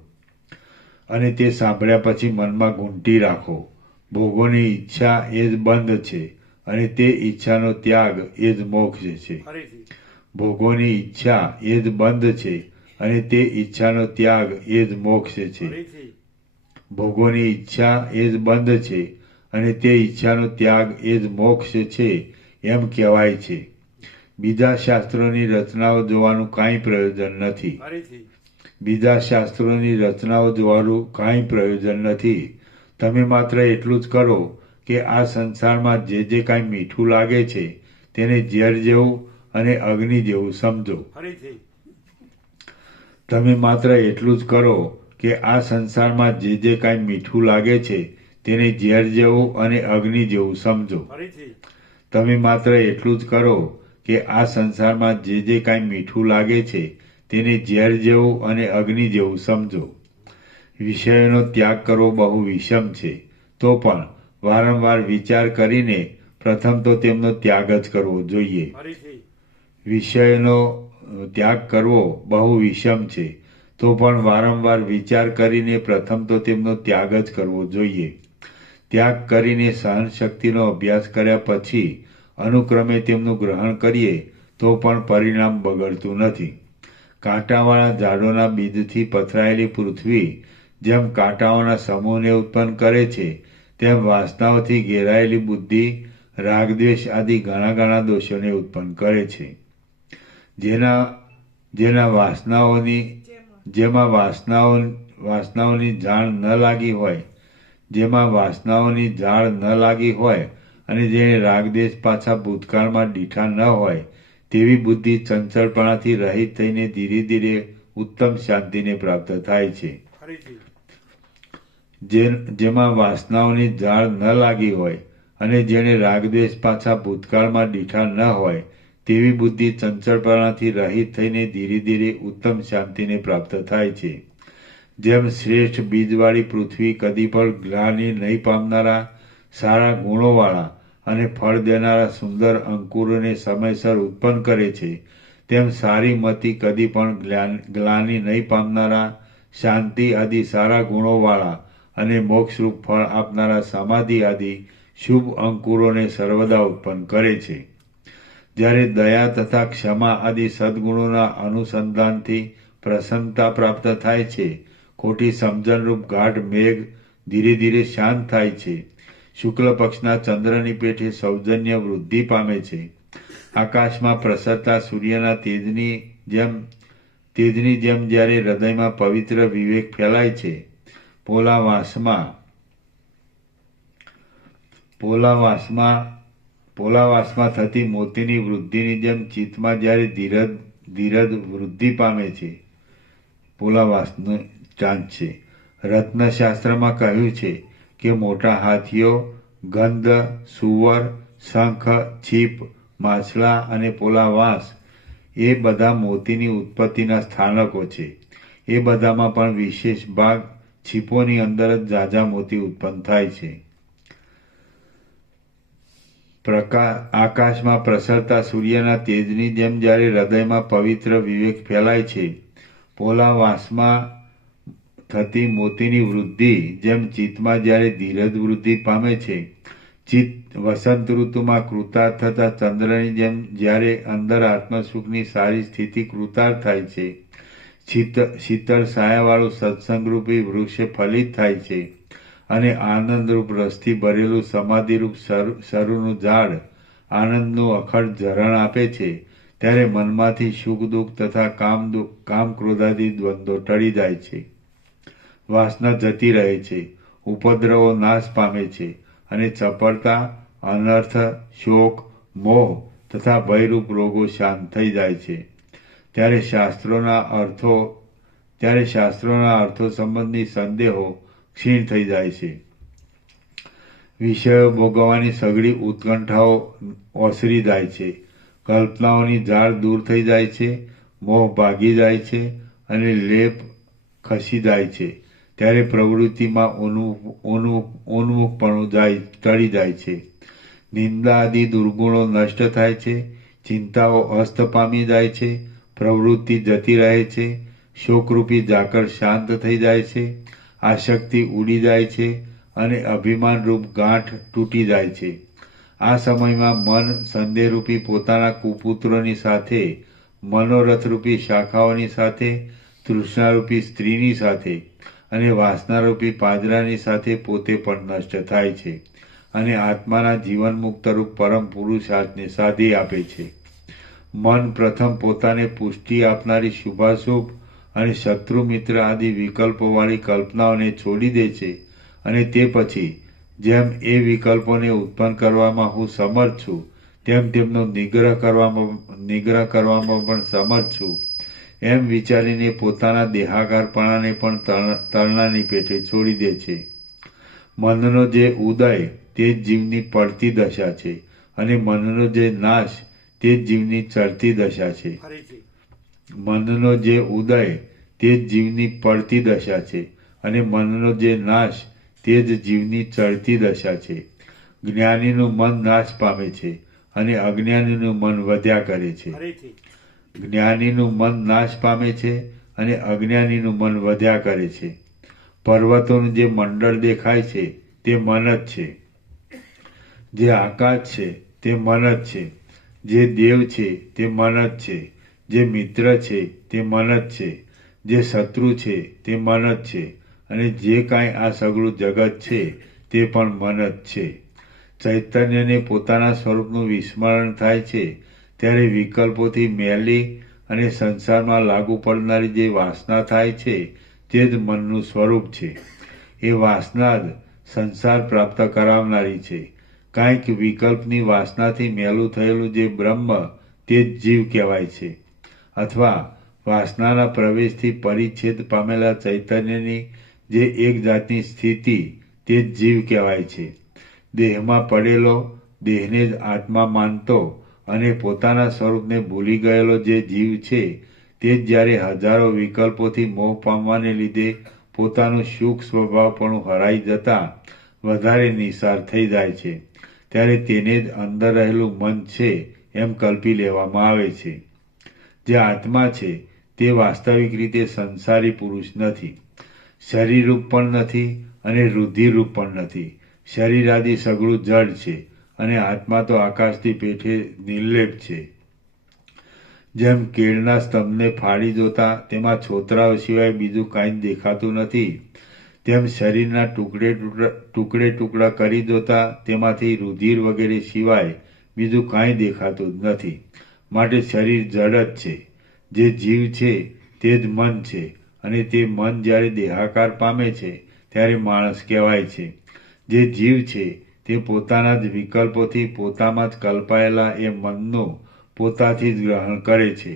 અને તે સાંભળ્યા પછી મનમાં ગૂંટી રાખો. ભોગોની ઈચ્છા એ જ બંધ છે, અને તે ઈચ્છાનો ત્યાગ એ જ મોક્ષ છે. ફરીથી ભોગોની ઈચ્છા એ જ બંધ છે, અને તે ઈચ્છાનો ત્યાગ એ જ મોક્ષ છે. ફરીથી ભોગોની ઈચ્છા એ જ બંધ છે, અને તે ઈચ્છાનો ત્યાગ એ જ મોક્ષ છે એમ કહેવાય છે. બીજા શાસ્ત્રોની રચનાઓ જોવાનું કાંઈ પ્રયોજન નથી. ફરીથી બીજા શાસ્ત્રોની રચનાઓ જોવાનું કાંઈ પ્રયોજન નથી. તમે માત્ર એટલું જ કરો કે આ સંસારમાં જે કાંઈ મીઠું લાગે છે તેને ઝેર જેવું અને અગ્નિ જેવું સમજો. ફરીથી તમે માત્ર એટલું જ કરો કે આ સંસારમાં જે કાંઈ મીઠું લાગે છે તેને ઝેર જેવું અને અગ્નિ જેવું સમજો. ફરીથી તમે માત્ર એટલું જ કરો કે આ સંસારમાં જે કાંઈ મીઠું લાગે છે તેને ઝેર જેવું અને અગ્નિ જેવું સમજો. વિષયોનો ત્યાગ કરવો બહુ વિષમ છે, તો પણ વારંવાર વિચાર કરીને પ્રથમ તો તેમનો ત્યાગ જ કરવો જોઈએ. ફરીથી વિષયનો ત્યાગ કરવો બહુ વિષમ છે, તો પણ વારંવાર વિચાર કરીને પ્રથમ તો તેમનો ત્યાગ જ કરવો જોઈએ. ત્યાગ કરીને સહનશક્તિનો અભ્યાસ કર્યા પછી અનુક્રમે તેમનું ગ્રહણ કરીએ તો પણ પરિણામ બગડતું નથી. કાંટાવાળા ઝાડોના બીજથી પથરાયેલી પૃથ્વી જેમ કાંટાઓના સમૂહને ઉત્પન્ન કરે છે, તેમ વાસનાઓથી ઘેરાયેલી બુદ્ધિ રાગદ્વેષ આદિ ઘણા દોષોને ઉત્પન્ન કરે છે. જેમાં વાસનાઓની ઝાડ ન લાગી હોય અને જેને રાગદ્વેષ પાછા ભૂતકાળમાં દીઠા ન હોય તેવી બુદ્ધિ ચંચળપણાથી રહિત થઈને ધીરે ધીરે ઉત્તમ શાંતિને પ્રાપ્ત થાય છે. ફરીથી જેમાં વાસનાઓની ઝાડ ન લાગી હોય અને જેને રાગદ્વેષ પાછા ભૂતકાળમાં દીઠા ન હોય તેવી બુદ્ધિ ચંચળપણાથી રહિત થઈને ધીરે ધીરે ઉત્તમ શાંતિને પ્રાપ્ત થાય છે. જેમ શ્રેષ્ઠ બીજવાળી પૃથ્વી કદી પણ ગ્લાનિ નહીં પામનારા સારા ગુણોવાળા અને ફળ દેનારા સુંદર અંકુરોને સમયસર ઉત્પન્ન કરે છે, તેમ સારી મતિ કદી પણ ગ્લાનિ નહીં પામનારા શાંતિ આદિ સારા ગુણોવાળા અને મોક્ષરૂપ ફળ આપનારા સમાધિ આદિ શુભ અંકુરોને સર્વદા ઉત્પન્ન કરે છે. જ્યારે દયા તથા ક્ષમા આદિ સદગુણોના અનુસંધાનથી પ્રસન્નતા પ્રાપ્ત થાય છે, ખોટી સમજણરૂપ ગાઢ મેઘ ધીરે ધીરે શાંત થાય છે. શુક્લ પક્ષના ચંદ્રની પેઠે સૌજન્ય વૃદ્ધિ પામે છે. આકાશમાં પ્રસરતા સૂર્યના તેજની જેમ જ્યારે હૃદયમાં પવિત્ર વિવેક ફેલાય છે, પોલાવાસમાં થતી મોતીની વૃદ્ધિની જેમ ચિત્તમાં જ્યારે ધીરજ વૃદ્ધિ પામે છે. પોલાવાસનો ચાંદ છે. રત્નશાસ્ત્રમાં કહ્યું છે કે મોટા હાથીઓ, ગંધ, સુવર, શંખ, છીપ, માછલા અને પોલાવાસ એ બધા મોતીની ઉત્પત્તિના સ્થાનકો છે. એ બધામાં પણ વિશેષ ભાગ છીપોની અંદર જ ઝાઝા મોતી ઉત્પન્ન થાય છે. આકાશમાં પ્રસરતા સૂર્યના તેજની જેમ જ્યારે હૃદયમાં પવિત્ર વિવેક ફેલાય છે, થતી મોતીની વૃદ્ધિ જેમ ચિત્તમાં જ્યારે ધીરજ વૃદ્ધિ પામે છે, ચિત્ત વસંત ઋતુમાં કૃતાર્થ થતા ચંદ્રની જેમ જ્યારે અંદર આત્મસુખની સારી સ્થિતિ કૃતાર્થ થાય છે, શીતળ છાયાવાળું સત્સંગરૂપી વૃક્ષ ફલિત થાય છે અને આનંદરૂપ રસથી ભરેલું સમાધિરૂપ સરુનું ઝાડ આનંદનું અખંડ ઝરણ આપે છે, ત્યારે મનમાંથી સુખ દુઃખ તથા કામ ક્રોધાદી દ્વંદ્વો ટળી જાય છે, વાસના જતી રહે છે, ઉપદ્રવો નાશ પામે છે અને ચપળતા, અનર્થ, શોક, મોહ તથા ભયરૂપ રોગો શાંત થઈ જાય છે. ત્યારે શાસ્ત્રોના અર્થો સંબંધી સંદેહો ક્ષીણ થઈ જાય છે. વિષયો ભોગવવાની સઘળી ઉત્કંઠાઓ ઓસરી જાય છે, કલ્પનાઓની ઝાડ દૂર થઈ જાય છે, મોહ ભાગી જાય છે અને લેપ ખસી જાય છે. ત્યારે પ્રવૃત્તિમાં ઉન્મુખપણું ટળી જાય છે, નિંદા આદિ દુર્ગુણો નષ્ટ થાય છે, ચિંતાઓ અસ્ત પામી જાય છે, પ્રવૃત્તિ જતી રહે છે, શોકરૂપી ઝાકળ શાંત થઈ જાય છે, આસક્તિ ઉડી જાય છે અને અભિમાનરૂપ ગાંઠ તૂટી જાય છે. આ સમયમાં મન સંદેહરૂપી પોતાના કુપુત્રોની સાથે, મનોરથરૂપી શાખાઓની સાથે, તૃષ્ણારૂપી સ્ત્રીની સાથે અને વાસનારૂપી પાંજરાની સાથે પોતે પણ નષ્ટ થાય છે અને આત્માના જીવન મુક્તરૂપ પરમ પુરુષાર્થને સાધી આપે છે. મન પ્રથમ પોતાને પુષ્ટિ આપનારી શુભાશુભ અને શત્રુ મિત્ર આદિ વિકલ્પોવાળી કલ્પનાઓને છોડી દે છે અને તે પછી જેમ એ વિકલ્પોને ઉત્પન્ન કરવામાં હું સમર્થ છું, તેમ તેમનો નિગ્રહ કરવામાં પણ સમર્થ છું એમ વિચારીને પોતાના દેહાકારપણાને પણ તરણાની પેટે છોડી દે છે. મનનો જે ઉદય તે જ જીવની પડતી દશા છે અને મનનો જે નાશ તે જ જીવની ચડતી દશા છે. મનનો જે ઉદય તે જ જીવની પડતી દશા છે અને મનનો જે નાશ તે જ જીવની ચડતી દશા છે. જ્ઞાનીનું મન નાશ પામે છે અને અજ્ઞાનીનું મન વધ્યા કરે છે. જ્ઞાનીનું મન નાશ પામે છે અને અજ્ઞાનીનું મન વધ્યા કરે છે. પર્વતોનું જે મંડળ દેખાય છે તે મન જ છે, જે આકાશ છે તે મન જ છે, જે દેવ છે તે મન જ છે, જે મિત્ર છે તે મન જ છે, જે શત્રુ છે તે મન જ છે અને જે કાંઈ આ સઘળું જગત છે તે પણ મન જ છે. ચૈતન્યને પોતાના સ્વરૂપનું વિસ્મરણ થાય છે ત્યારે વિકલ્પોથી મેલી અને સંસારમાં લાગુ પડનારી જે વાસના થાય છે તે જ મનનું સ્વરૂપ છે. એ વાસના જ સંસાર પ્રાપ્ત કરાવનારી છે. કાંઈક વિકલ્પની વાસનાથી મેલું થયેલું જે બ્રહ્મ તે જ જીવ કહેવાય છે, અથવા વાસનાના પ્રવેશથી પરિચ્છેદ પામેલા ચૈતન્યની જે એક જાતની સ્થિતિ તે જ જીવ કહેવાય છે. દેહમાં પડેલો, દેહને જ આત્મા માનતો અને પોતાના સ્વરૂપને ભૂલી ગયેલો જે જીવ છે તે જ જ્યારે હજારો વિકલ્પોથી મોહ પામવાને લીધે પોતાનું સુખ સ્વભાવપણું હરાઈ જતા વધારે નિસાર થઈ જાય છે, ત્યારે તેને જ અંદર રહેલું મન છે એમ કલ્પી લેવામાં આવે છે. જે આત્મા છે તે વાસ્તવિક રીતે સંસારી પુરુષ નથી, શરીરરૂપ પણ નથી અને રુધિરરૂપ પણ નથી. શરીર આદિ સઘળું જડ છે અને આત્મા તો આકાશથી પેઠે નિર્લેપ છે. જેમ કેળના સ્તંભને ફાડી જોતા તેમાં છોતરાઓ સિવાય બીજું કાંઈ દેખાતું નથી, તેમ શરીરના ટુકડા કરી જોતા તેમાંથી રુધિર વગેરે સિવાય બીજું કાંઈ દેખાતું જ નથી. માટે શરીર જડ જ છે. જે જીવ છે તે જ મન છે અને તે મન જ્યારે દેહાકાર પામે છે ત્યારે માણસ કહેવાય છે. જે જીવ છે તે પોતાના જ વિકલ્પોથી પોતામાં જ કલ્પાયેલા એ મનનું પોતાથી જ ગ્રહણ કરે છે.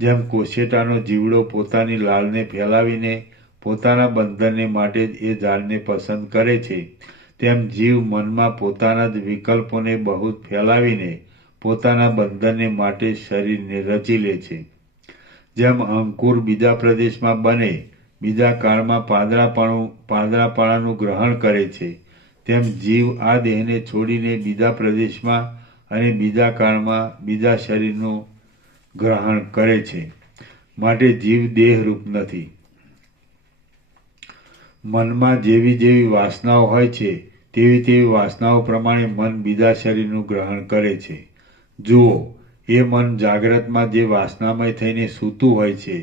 જેમ કોશેટાનો જીવડો પોતાની લાળને ફેલાવીને પોતાના બંધનને માટે જ એ ઝાડને પસંદ કરે છે, તેમ જીવ મનમાં પોતાના જ વિકલ્પોને બહુ ફેલાવીને પોતાના બંધનને માટે શરીરને રચી લે છે. જેમ અંકુર બીજા પ્રદેશમાં બને બીજા કાળમાં પાંદડાપણાનું ગ્રહણ કરે છે, તેમ જીવ આ દેહને છોડીને બીજા પ્રદેશમાં અને બીજા કાળમાં બીજા શરીરનું ગ્રહણ કરે છે. માટે જીવ દેહરૂપ નથી. મનમાં જેવી જેવી વાસનાઓ હોય છે તેવી તેવી વાસનાઓ પ્રમાણે મન બીજા શરીરનું ગ્રહણ કરે છે. જુઓ, એ મન જાગ્રતમાં જે વાસનામય થઈને સૂતું હોય છે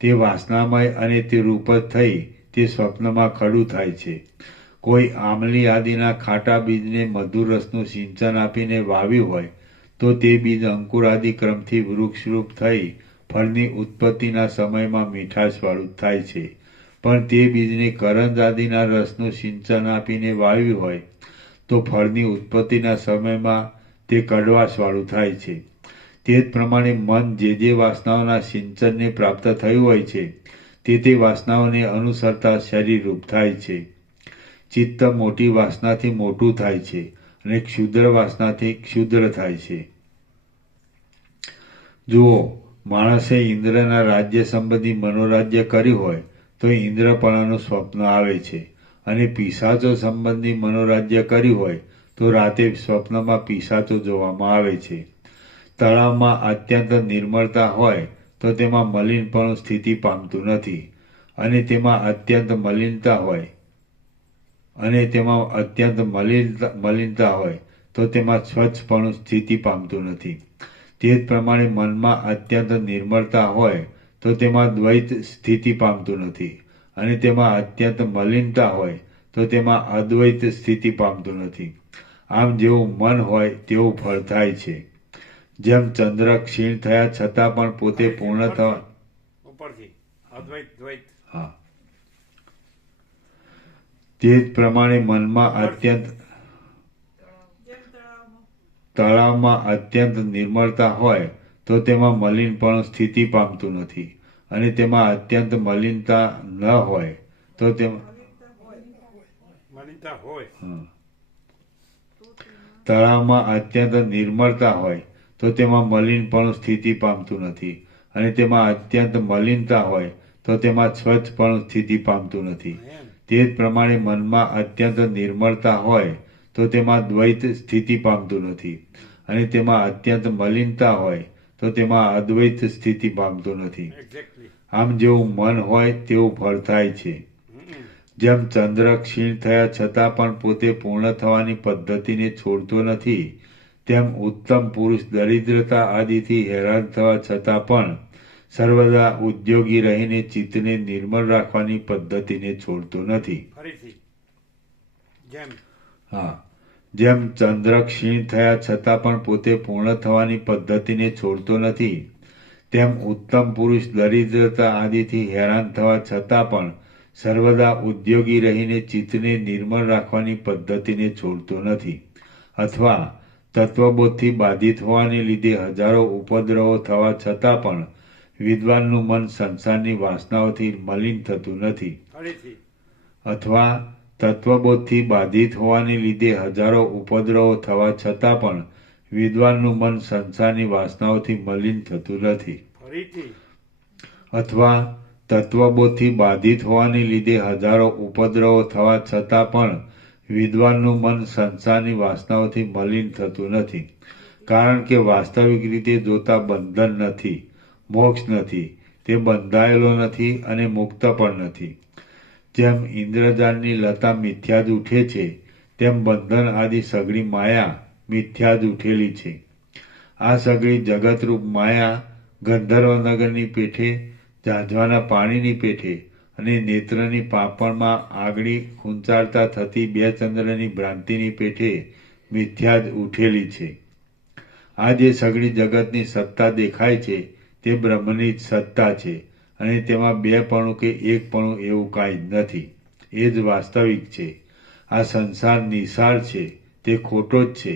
તે વાસનામય અને તે રૂપ જ થઈ તે સ્વપ્નમાં ખડું થાય છે. કોઈ આમલી આદિના ખાટા બીજને મધુર રસનું સિંચન આપીને વાવ્યું હોય તો તે બીજ અંકુર આદિ ક્રમથી વૃક્ષરૂપ થઈ ફળની ઉત્પત્તિના સમયમાં મીઠાશવાળું થાય છે. પણ તે બીજને કરંજ આદિના રસનું સિંચન આપીને વાવ્યું હોય તો ફળની ઉત્પત્તિના સમયમાં તે કડવાશવાળું થાય છે. તે જ પ્રમાણે મન જે જે વાસનાઓના સિંચનને પ્રાપ્ત થયું હોય છે તે વાસનાઓને અનુસરતા શરીરરૂપ થાય છે. ચિત્ત મોટી વાસનાથી મોટું થાય છે અને ક્ષુદ્ર વાસનાથી ક્ષુદ્ર થાય છે. જુઓ, માણસે ઇન્દ્રના રાજ્ય સંબંધી મનોરાજ્ય કર્યું હોય તો ઇન્દ્રપણાનું સ્વપ્ન આવે છે, અને પિશાચો સંબંધી મનોરાજ્ય કર્યું હોય તો રાતે સ્વપ્નમાં પિશાચો જોવામાં આવે છે. તળાવમાં અત્યંત નિર્મળતા હોય તો તેમાં મલિનપણું સ્થિતિ પામતું નથી, અને તેમાં અત્યંત મલિનતા હોય તો તેમાં સ્વચ્છપણું સ્થિતિ પામતું નથી. તે જ પ્રમાણે મનમાં અત્યંત નિર્મળતા હોય તો તેમાં દ્વૈત સ્થિતિ પામતું નથી, અને તેમાં અત્યંત મલિનતા હોય તો તેમાં અદ્વૈત સ્થિતિ પામતું નથી. આમ જેવું મન હોય તેવું ફળ થાય છે. જેમ ચંદ્ર ક્ષીણ થયા છતાં પણ પોતે પૂર્ણ થવા ઉપરથી અદ્વૈત દ્વૈત. હા, તે જ પ્રમાણે મનમાં તળાવમાં અત્યંત નિર્મળતા હોય તો તેમાં મલિનપણું સ્થિતિ પામતું નથી, અને તેમાં અત્યંત મલિનતા ન હોય તો મલિનતા હોય તળાવમાં અત્યંત નિર્મળતા હોય તો તેમાં મલિનપણું સ્થિતિ પામતું નથી, અને તેમાં અત્યંત મલિનતા હોય તો તેમાં સ્વચ્છપણું સ્થિતિ પામતું નથી. તે જ પ્રમાણે મનમાં અત્યંત નિર્મળતા હોય તો તેમાં દ્વૈત સ્થિતિ પામતું નથી, અને તેમાં અત્યંત મલિનતા હોય તો તેમાં અદ્વૈત સ્થિતિ પામતું નથી. આમ જેવું મન હોય તેવું ફળ થાય છે. જેમ ચંદ્ર ક્ષીણ થયા છતાં પણ પોતે પૂર્ણ થવાની પદ્ધતિને છોડતો નથી, તેમ ઉત્તમ પુરુષ દરિદ્રતા આદિથી હેરાન થવા છતાં પણ સર્વદા ઉદ્યોગી રહીને ચિત્તને નિર્મળ રાખવાની પદ્ધતિને છોડતો નથી. જેમ ચંદ્ર ક્ષીણ થયા છતાં પણ પોતે પૂર્ણ થવાની પદ્ધતિને છોડતો નથી, તેમ ઉત્તમ પુરુષ દરિદ્રતા આદિથી હેરાન થવા છતાં પણ સર્વદા ઉદ્યોગી રહીને ચિત્તને નિર્મળ રાખવાની પદ્ધતિને છોડતો નથી. અથવા તત્વબોધથી બાધિત હોવાને લીધે હજારો ઉપદ્રવો થવા છતાં પણ વિદ્વાનનું મન સંસારની વાસનાઓથી મલિન થતું નથી. અથવા તત્વબોધથી બાધિત હોવાને લીધે હજારો ઉપદ્રવો થવા છતાં પણ વિદ્વાનનું મન સંસારની વાસનાઓથી મલિન થતું નથી. અથવા તત્વબોધથી બાધિત હોવાને લીધે હજારો ઉપદ્રવો થવા છતાં પણ વિદ્વાનનું મન સંસારની વાસનાઓથી મલિન થતું નથી. કારણ કે વાસ્તવિક રીતે જોતા બંધન નથી, મોક્ષ નથી, તે બંધાયેલો નથી અને મુક્ત પણ નથી. જેમ ઇન્દ્રજાળની લતા મિથ્યા જ ઉઠે છે, તેમ બંધન આદિ સઘળી માયા મિથ્યા જ ઉઠેલી છે. આ સઘળી જગતરૂપ માયા ગંધર્વનગરની પેઠે, ઝાંઝવાના પાણીની પેઠે અને નેત્રની પાંપણમાં આગળી ખૂંચાડતા થતી બે ચંદ્રની ભ્રાંતિની પેઠે મિથ્યા જ ઉઠેલી છે. આ જે સઘળી જગતની સત્તા દેખાય છે તે બ્રહ્મની જ સત્તા છે, અને તેમાં બેપણું કે એકપણું એવું કાંઈ જ નથી. એ જ વાસ્તવિક છે. આ સંસાર નિસાર છે, તે ખોટો જ છે,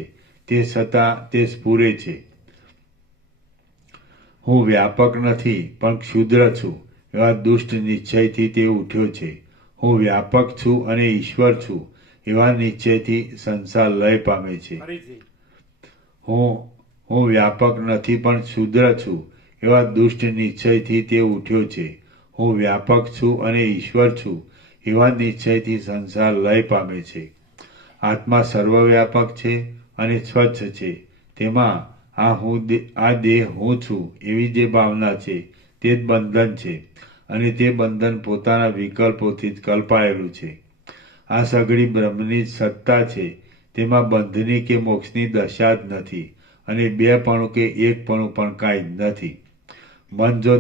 તે છતાં તે સ્ફુરે છે. હું વ્યાપક નથી પણ ક્ષુદ્ર છું એવા દુષ્ટ નિશ્ચયથી તે ઉઠ્યો છે. હું વ્યાપક છું અને ઈશ્વર છું એવા નિશ્ચયથી સંસાર લય પામે છે. હું વ્યાપક નથી પણ ક્ષુદ્ર છું એવા દુષ્ટ નિશ્ચયથી તે ઉઠ્યો છે. હું વ્યાપક છું અને ઈશ્વર છું એવા નિશ્ચયથી સંસાર લય પામે છે. આત્મા સર્વવ્યાપક છે અને સ્વચ્છ છે. તેમાં આ દેહ હું છું એવી જે ભાવના છે તે જ બંધન છે, અને તે બંધન પોતાના વિકલ્પોથી જ કલ્પાયેલું છે. આ સઘળી બ્રહ્મની જ સત્તા છે. તેમાં બંધની કે મોક્ષની દશા જ નથી અને બેપણું કે એકપણું પણ કાંઈ જ નથી. મન જો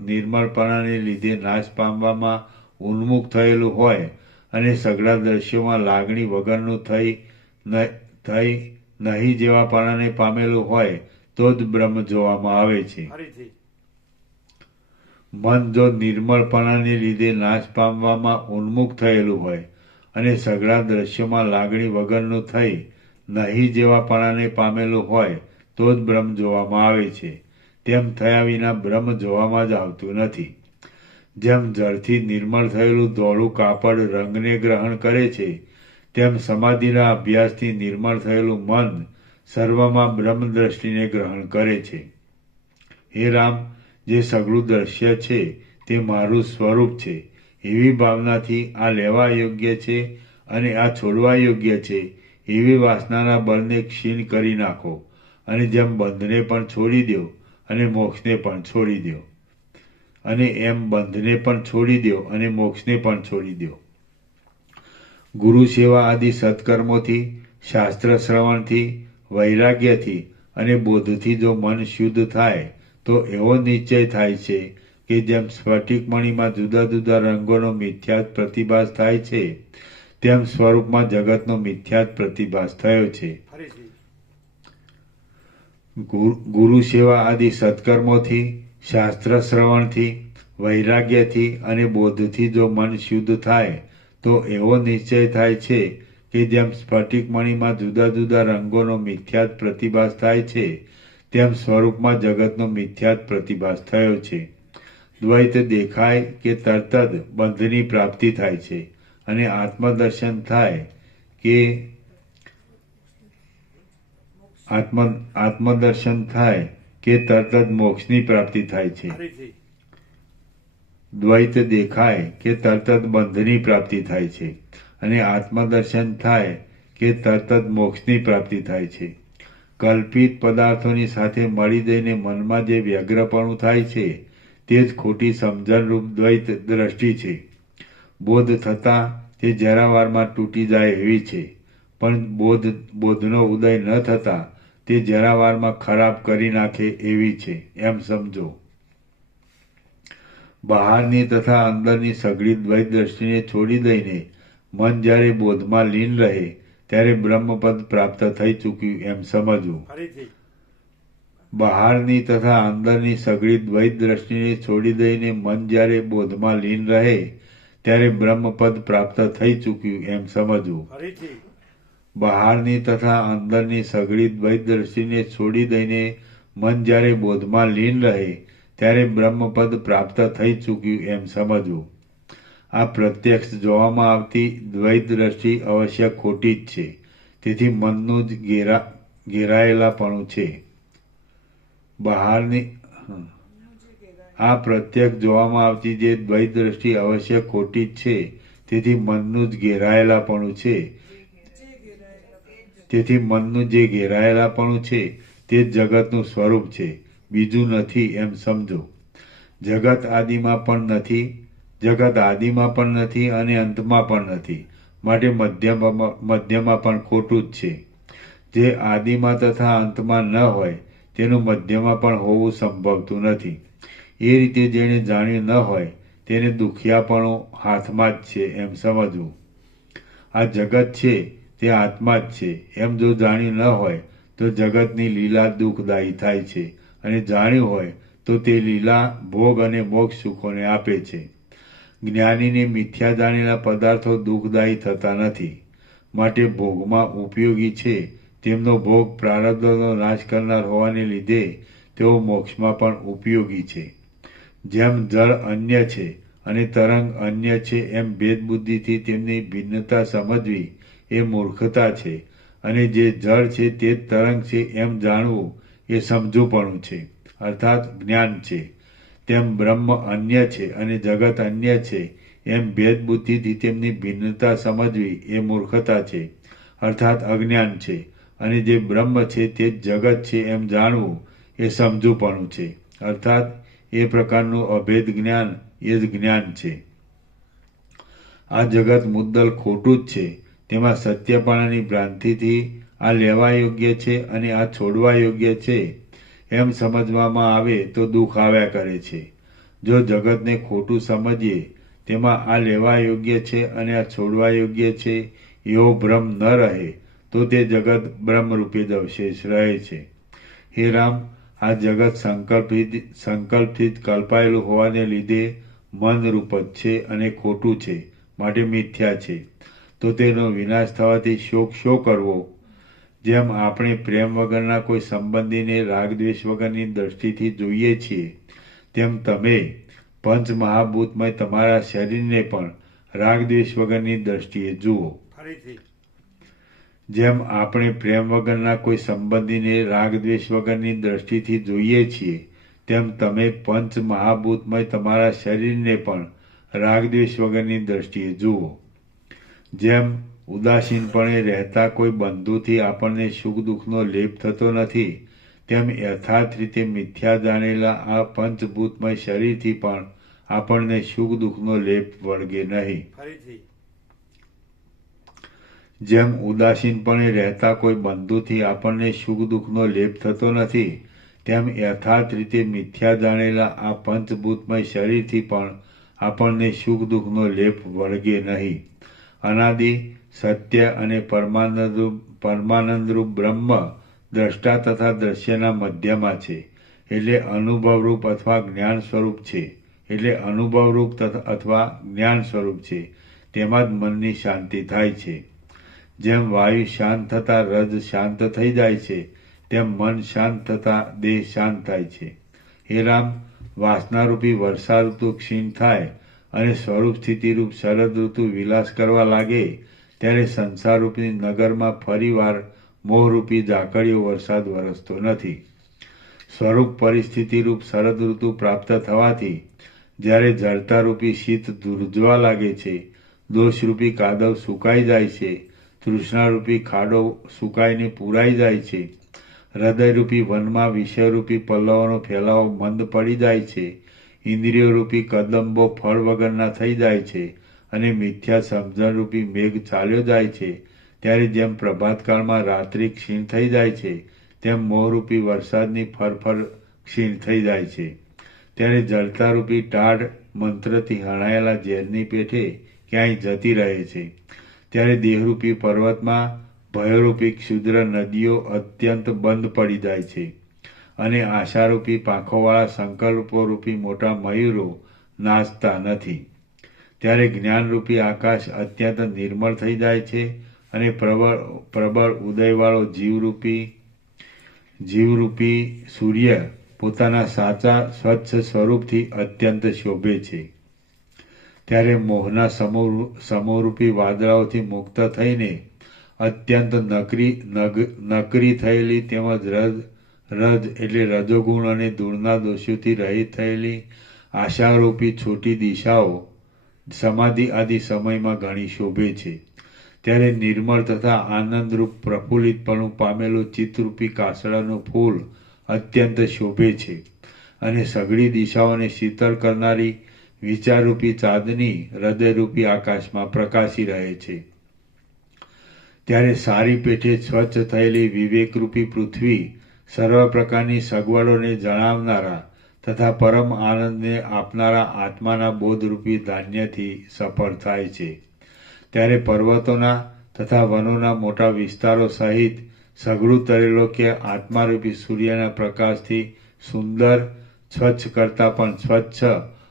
નિર્મળપણાને લીધે નાશ પામવામાં ઉન્મુખ થયેલું હોય અને સઘળા દ્રશ્યોમાં લાગણી વગરનું થઈ નહીં જેવાપણાને પામેલું હોય તો જ બ્રહ્મ જોવામાં આવે છે. ફરીથી મન જો નિર્મળપણાને લીધે નાશ પામવામાં ઉન્મુખ થયેલું હોય અને સઘળા દ્રશ્યોમાં લાગણી વગરનું થઈ નહીં જેવાપણાને પામેલું હોય તો જ બ્રહ્મ જોવામાં આવે છે. તેમ થયા વિના બ્રહ્મ જોવામાં જ આવતું નથી. જેમ જળથી નિર્મળ થયેલું ધોળું કાપડ રંગને ગ્રહણ કરે છે, તેમ સમાધિના અભ્યાસથી નિર્મળ થયેલું મન સર્વમાં બ્રહ્મ દ્રષ્ટિને ગ્રહણ કરે છે. હે રામ, જે સઘળું દ્રશ્ય છે તે મારું સ્વરૂપ છે એવી ભાવનાથી આ લેવા યોગ્ય છે અને આ છોડવા યોગ્ય છે એવી વાસનાના બળને ક્ષીણ કરી નાખો અને જેમ બંધને પણ છોડી દો અને મોક્ષને પણ છોડી દો અને એમ બંધને પણ છોડી દો અને મોક્ષને પણ છોડી દો. ગુરુ સેવા આદિ સત્કર્મોથી, શાસ્ત્ર શ્રવણથી, વૈરાગ્યથી અને બોધથી જો મન શુદ્ધ થાય તો એવો નિશ્ચય થાય છે કે જેમ સ્ફટિકમણીમાં જુદા જુદા રંગોનો મિથ્યાત પ્રતિભાસ થાય છે તેમ સ્વરૂપમાં જગતનો મિથ્યાત પ્રતિભાસ થયો છે. ફરીથી ગુરુ સેવા આદિ સત્કર્મોથી, શાસ્ત્ર શ્રવણથી, વૈરાગ્યથી અને બોધથી જો મન શુદ્ધ થાય તો એવો નિશ્ચય થાય છે કે જેમ સ્ફટિકમણીમાં જુદા જુદા રંગોનો મિથ્યાત પ્રતિભાસ થાય છે તેમ સ્વરૂપમાં જગતનો મિથ્યાત પ્રતિભાસ થયો છે. દ્વૈત દેખાય કે તરત જ બંધની પ્રાપ્તિ થાય છે અને આત્મદર્શન થાય કે આત્મદર્શન થાય કે તરત જ મોક્ષની પ્રાપ્તિ થાય છે. ફરીથી દ્વૈત દેખાય કે તરત જ બંધની પ્રાપ્તિ થાય છે અને આત્મદર્શન થાય કે તરત જ મોક્ષની પ્રાપ્તિ થાય છે. કલ્પિત પદાર્થોની સાથે મળી જઈને મનમાં જે વ્યગ્રપણું થાય છે તે જ ખોટી સમજણરૂપ દ્વૈત દ્રષ્ટિ છે. બોધ થતાં તે જરાવારમાં તૂટી જાય એવી છે, પણ બોધનો ઉદય ન થતાં તે જરાવારમાં ખરાબ કરી નાખે એવી છે, એમ સમજો. બહારની તથા અંદરની સઘળી દ્વૈત દ્રષ્ટિને છોડી દઈને મન જ્યારે બોધમાં લીન રહે ત્યારે બ્રહ્મપદ પ્રાપ્ત થઈ ચૂક્યું એમ સમજવું. ફરીથી બહારની તથા અંદરની સઘળી દ્વૈત દ્રષ્ટિને છોડી દઈને મન જ્યારે બોધમાં લીન રહે ત્યારે બ્રહ્મપદ પ્રાપ્ત થઈ ચૂક્યું એમ સમજવું. ફરીથી બહારની તથા અંદરની સઘળી દ્વૈત દ્રષ્ટિને છોડી દઈને મન જ્યારે બોધમાં લીન રહે ત્યારે બ્રહ્મપદ પ્રાપ્ત થઈ ચૂક્યું એમ સમજવું. આ પ્રત્યક્ષ જોવામાં આવતી દ્વૈત દ્રષ્ટિ અવશ્ય ખોટી જ છે. તેથી મનનું જ ઘેરાયેલાપણું છે. આ પ્રત્યક્ષ જોવામાં આવતી જે દ્વૈત દ્રષ્ટિ અવશ્ય ખોટી જ છે. તેથી મનનું જ ઘેરાયેલાપણું છે. તેથી મનનું જે ઘેરાયેલાપણું છે તે જ જગતનું સ્વરૂપ છે, બીજું નથી એમ સમજો. જગત આદિમાં પણ નથી અને અંતમાં પણ નથી, માટે મધ્યમાં પણ ખોટું જ છે. જે આદિમાં તથા અંતમાં ન હોય તેનું મધ્યમાં પણ હોવું સંભવતું નથી. એ રીતે જેણે જાણ્યું ન હોય તેને દુખિયાપણું હાથમાં જ છે એમ સમજવું. આ જગત છે તે આત્મા જ છે એમ જો જાણ્યું ન હોય તો જગતની લીલા દુઃખદાયી થાય છે અને જાણ્યું હોય તો તે લીલા ભોગ અને મોક્ષ સુખોને આપે છે. જ્ઞાનીને મિથ્યા જાણેલા પદાર્થો દુઃખદાયી થતા નથી, માટે ભોગમાં ઉપયોગી છે તેમનો ભોગ પ્રારબ્ધનો નાશ કરનાર હોવાને લીધે તેઓ મોક્ષમાં પણ ઉપયોગી છે. જેમ જળ અન્ય છે અને તરંગ અન્ય છે એમ ભેદબુદ્ધિથી તેમની ભિન્નતા સમજવી એ મૂર્ખતા છે, અને જે જળ છે તે જ તરંગ છે એમ જાણવું એ સમજુપણું છે, અર્થાત જ્ઞાન છે. તેમ બ્રહ્મ અન્ય છે અને જગત અન્ય છે એમ ભેદબુદ્ધિથી તેમની ભિન્નતા સમજવી એ મૂર્ખતા છે, અર્થાત અજ્ઞાન છે. અને જે બ્રહ્મ છે તે જ જગત છે એમ જાણવું એ સમજુપણું છે, અર્થાત એ પ્રકારનું અભેદ જ્ઞાન એ જ જ્ઞાન છે. આ જગત મુદ્દલ ખોટું જ છે. તેમાં સત્યપણાની ભ્રાંતિથી આ લેવા યોગ્ય છે અને આ છોડવા યોગ્ય છે એમ સમજવામાં આવે તો દુઃખ આવ્યા કરે છે. જો જગતને ખોટું સમજીએ, તેમાં આ લેવા યોગ્ય છે અને આ છોડવા યોગ્ય છે એવો ભ્રમ ન રહે, તો તે જગત બ્રહ્મરૂપે જ અવશેષ રહે છે. હે રામ, આ જગત સંકલ્પથી જ કલ્પાયેલું હોવાને લીધે મનરૂપ જ છે અને ખોટું છે, માટે મિથ્યા છે. તો તેનો વિનાશ થવાથી શોક શો કરવો? જેમ આપણે પ્રેમ વગરના કોઈ સંબંધીને રાગદ્વેષ વગરની દ્રષ્ટિથી જોઈએ છીએ, તેમ તમે પંચમહાભૂતમય તમારા શરીરને પણ રાગદ્વેષ વગરની દ્રષ્ટિએ જુઓ. ફરીથી જેમ આપણે પ્રેમ વગરના કોઈ સંબંધીને રાગદ્વેષ વગરની દ્રષ્ટિથી જોઈએ છીએ, તેમ તમે પંચમહાભૂતમય તમારા શરીરને પણ રાગદ્વેષ વગરની દ્રષ્ટિએ જુઓ. જેમ ઉદાસીનપણે રહેતા કોઈ બંધુથી આપણને સુખ દુઃખનો લેપ થતો નથી, તેમ યથાર્થ રીતે મિથ્યા જાણેલા આ પંચભૂતમય શરીરથી પણ આપણને સુખ દુઃખનો લેપ વળગે નહીં. ફરીથી જેમ ઉદાસીનપણે રહેતા કોઈ બંધુથી આપણને સુખ દુઃખનો લેપ થતો નથી, તેમ યથાર્થ રીતે મિથ્યા જાણેલા આ પંચભૂતમય શરીરથી પણ આપણને સુખ દુઃખનો લેપ વળગે નહીં. અનાદિ સત્ય અને પરમાનંદરૂપ બ્રહ્મ દ્રષ્ટા તથા દ્રશ્યના મધ્યમાં છે, એટલે અનુભવરૂપ અથવા જ્ઞાન સ્વરૂપ છે. તેમાં જ મનની શાંતિ થાય છે. જેમ વાયુ શાંત થતાં રજ શાંત થઈ જાય છે, તેમ મન શાંત થતાં દેહ શાંત થાય છે. હે રામ, વાસનારૂપી વર્ષા ઋતુ ક્ષીણ થાય અને સ્વરૂપ સ્થિતિરૂપ શરદ ઋતુ વિલાસ કરવા લાગે, ત્યારે સંસારરૂપી નગરમાં ફરીવાર મોહરૂપી ઝાકળીઓ વરસાદ વરસતો નથી. સ્વરૂપ પરિસ્થિતિરૂપ શરદ ઋતુ પ્રાપ્ત થવાથી જ્યારે જળતારૂપી શીત ધ્રુજવા લાગે છે, દોષરૂપી કાદવ સુકાઈ જાય છે, તૃષ્ણારૂપી ખાડો સુકાઈને પૂરાઈ જાય છે, હૃદયરૂપી વનમાં વિષયરૂપી પલ્લવોનો ફેલાવો મંદ પડી જાય છે, ઇન્દ્રિયોરૂપી કદંબો ફળ વગરના થઈ જાય છે અને મિથ્યા સમજણરૂપી મેઘ ચાલ્યો જાય છે, ત્યારે જેમ પ્રભાતકાળમાં રાત્રિ ક્ષીણ થઈ જાય છે, તેમ મોહરૂપી વરસાદની ફરફર ક્ષીણ થઈ જાય છે. ત્યારે જળતારૂપી ટાઢ મંત્રથી હણાયેલા ઝેરની પેઠે ક્યાંય જતી રહે છે. ત્યારે દેહરૂપી પર્વતમાં ભયરૂપી ક્ષુદ્ર નદીઓ અત્યંત બંધ પડી જાય છે અને આશારૂપી પાંખોવાળા સંકલ્પોરૂપી મોટા મયુરો નાચતા નથી. ત્યારે જ્ઞાનરૂપી આકાશ અત્યંત નિર્મળ થઈ જાય છે અને પ્રબળ ઉદયવાળો જીવરૂપી સૂર્ય પોતાના સાચા સ્વચ્છ સ્વરૂપથી અત્યંત શોભે છે. ત્યારે મોહના સમૂહરૂપી વાદળાઓથી મુક્ત થઈને અત્યંત નકરી થયેલી તેમજ રજ એટલે રજોગુણ અને ધૂળના દોષોથી રહિત થયેલી આશારૂપી છોટી દિશાઓ સમાધિ આદિ સમયમાં ઘણી શોભે છે. ત્યારે નિર્મળ તથા આનંદરૂપ પ્રફુલ્લિતપણું પામેલું ચિત્તરૂપી કાસડાનું ફૂલ અત્યંત શોભે છે અને સઘળી દિશાઓને શીતળ કરનારી વિચારરૂપી ચાંદની હૃદયરૂપી આકાશમાં પ્રકાશી રહે છે. ત્યારે સારી પેઠે સ્વચ્છ થયેલી વિવેકરૂપી પૃથ્વી સર્વ પ્રકારની સગવડોને જણાવનારા તથા પરમ આનંદને આપનારા આત્માના બોધરૂપી ધાન્યથી સફળ થાય છે. ત્યારે પર્વતોના તથા વનોના મોટા વિસ્તારો સહિત સઘળું તરેલો કે આત્મારૂપી સૂર્યના પ્રકાશથી સુંદર, સ્વચ્છ કરતાં પણ સ્વચ્છ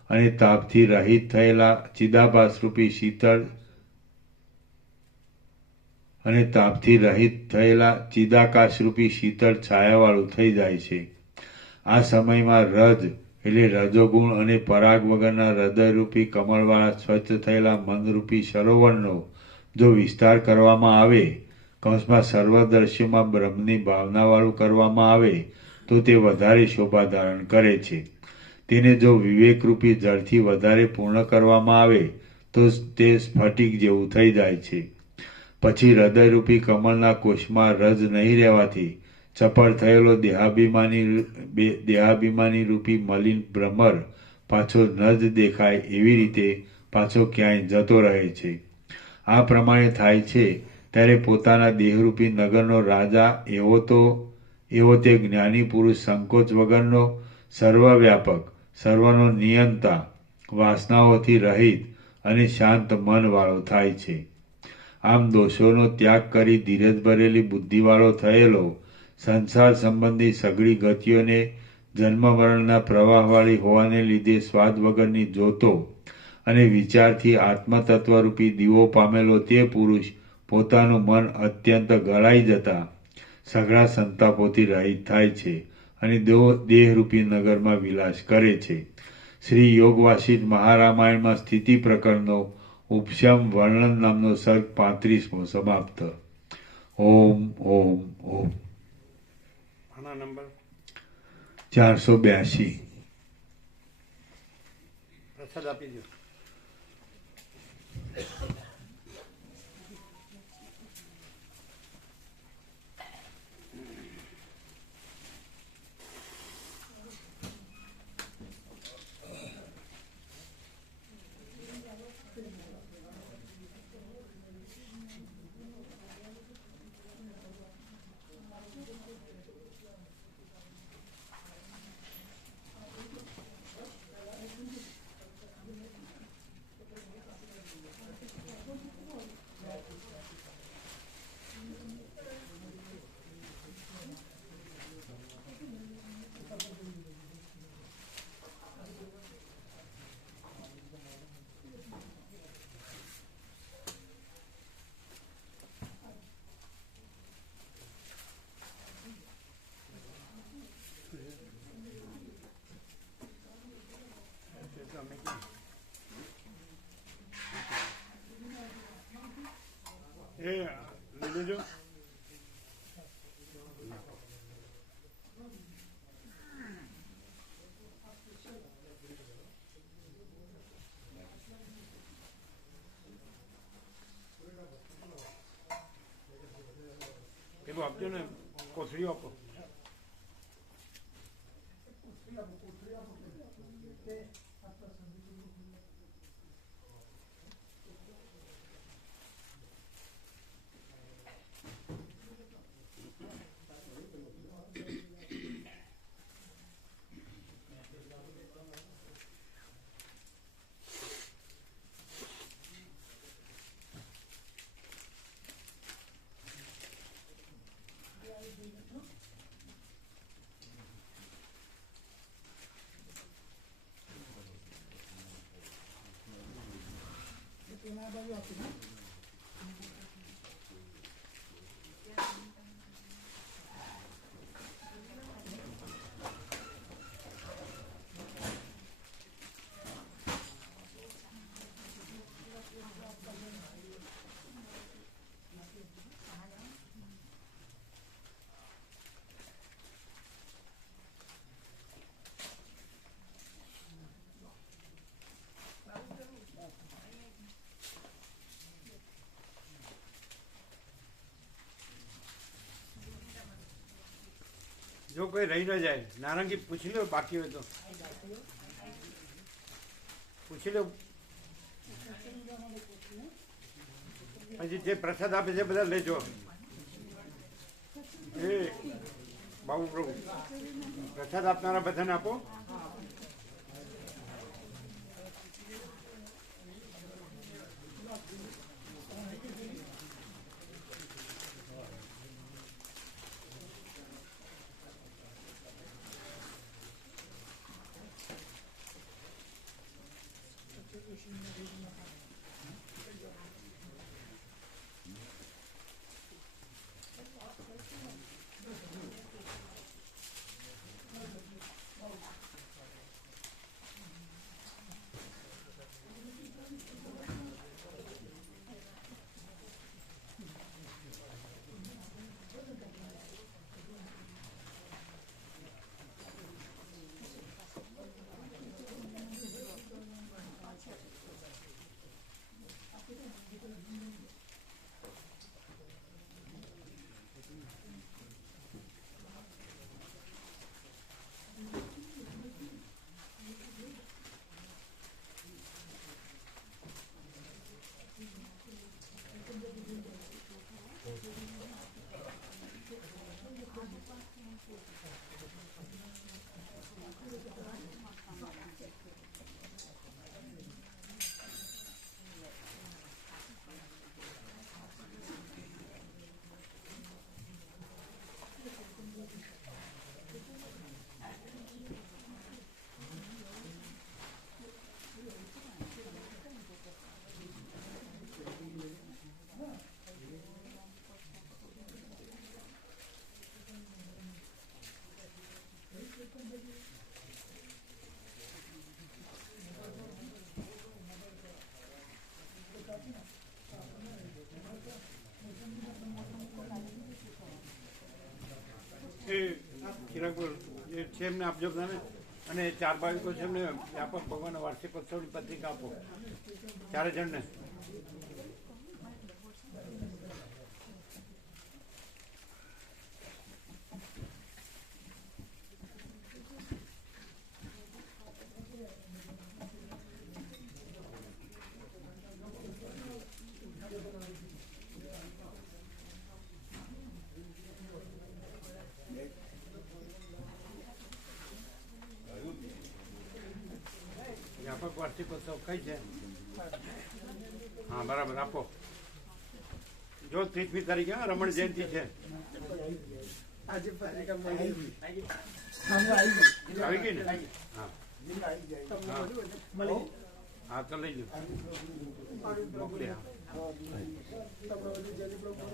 અને તાપથી રહિત થયેલા ચિદાભાસરૂપી શીતળ અને તાપથી રહિત થયેલા ચિદાકાશરૂપી શીતળ છાયાવાળું થઈ જાય છે. આ સમયમાં રજ એટલે રજોગુણ અને પરાગ વગરના હૃદયરૂપી કમળવાળા સ્વચ્છ થયેલા મનરૂપી સરોવરનો જો વિસ્તાર કરવામાં આવે, કૌંસમાં સર્વ દ્રશ્યોમાં બ્રહ્મની ભાવનાવાળું કરવામાં આવે, તો તે વધારે શોભા ધારણ કરે છે. તેને જો વિવેકરૂપી જળથી વધારે પૂર્ણ કરવામાં આવે તો તે સ્ફટિક જેવું થઈ જાય છે. પછી હૃદયરૂપી કમળના કોષમાં રજ નહીં રહેવાથી ચપળ થયેલો દેહાભિમાની રૂપી મલિન ભ્રમર પાછો ન જ દેખાય એવી રીતે પાછો ક્યાંય જતો રહે છે. આ પ્રમાણે થાય છે ત્યારે પોતાના દેહરૂપી નગરનો રાજા એવો તે જ્ઞાની પુરુષ સંકોચ વગરનો, સર્વવ્યાપક, સર્વનો નિયંતા, વાસનાઓથી રહિત અને શાંત મનવાળો થાય છે. આમ દોષોનો ત્યાગ કરી ધીરજ ભરેલી બુદ્ધિવાળો થયેલો સંસાર સંબંધી સઘળી ગતિઓને જન્મ મરણના પ્રવાહવાળી હોવાને લીધે સ્વાદ વગરની જોતો અને વિચારથી આત્મતત્વરૂપી દીવો પામેલો તે પુરુષ પોતાનું મન અત્યંત ગળાઈ જતા સઘળા સંતાપોથી રહિત થાય છે અને દેહરૂપી નગરમાં વિલાસ કરે છે. શ્રી યોગવાસિષ્ઠ મહારામાયણમાં સ્થિતિ પ્રકરણનો ઉપશમ વર્ણન નામનો સર્ગ 35મો સમાપ્ત. ઓમ ઓમ ઓમ. આના નંબર 482. પ્રસાદ આપી દો. એ લઈ લેજો. પેલું આપજો ને, કોથળી આપો. જો કોઈ રહી ન જાય, નારંગી પૂછી લો, બાકી હોય તો પૂછી લો. પછી જે પ્રસાદ આપે છે બધા લેજો. એ બાબુ પ્રભુ પ્રસાદ આપનારા બધાને આપો. છે એમને આપજો બધાને, અને 4 ભાવિકો છે એમને વ્યાપક ભગવાનના વાર્ષિક ઉત્સવની પત્રિકા આપો 4 જણને. વ્યાપક વાર્ષિક ઉત્સવ કઈ છે? હા બરાબર, આપો. જો 30મી તારીખે રમણ જયંતિ છે. આજે પત્રિકા મળી આવી ગઈ ને? હા તમને હા. મળ્યું એટલે મળી હા તો લઈ લો, મોકલી. હા તમને બધું જલ્દી પ્રભુ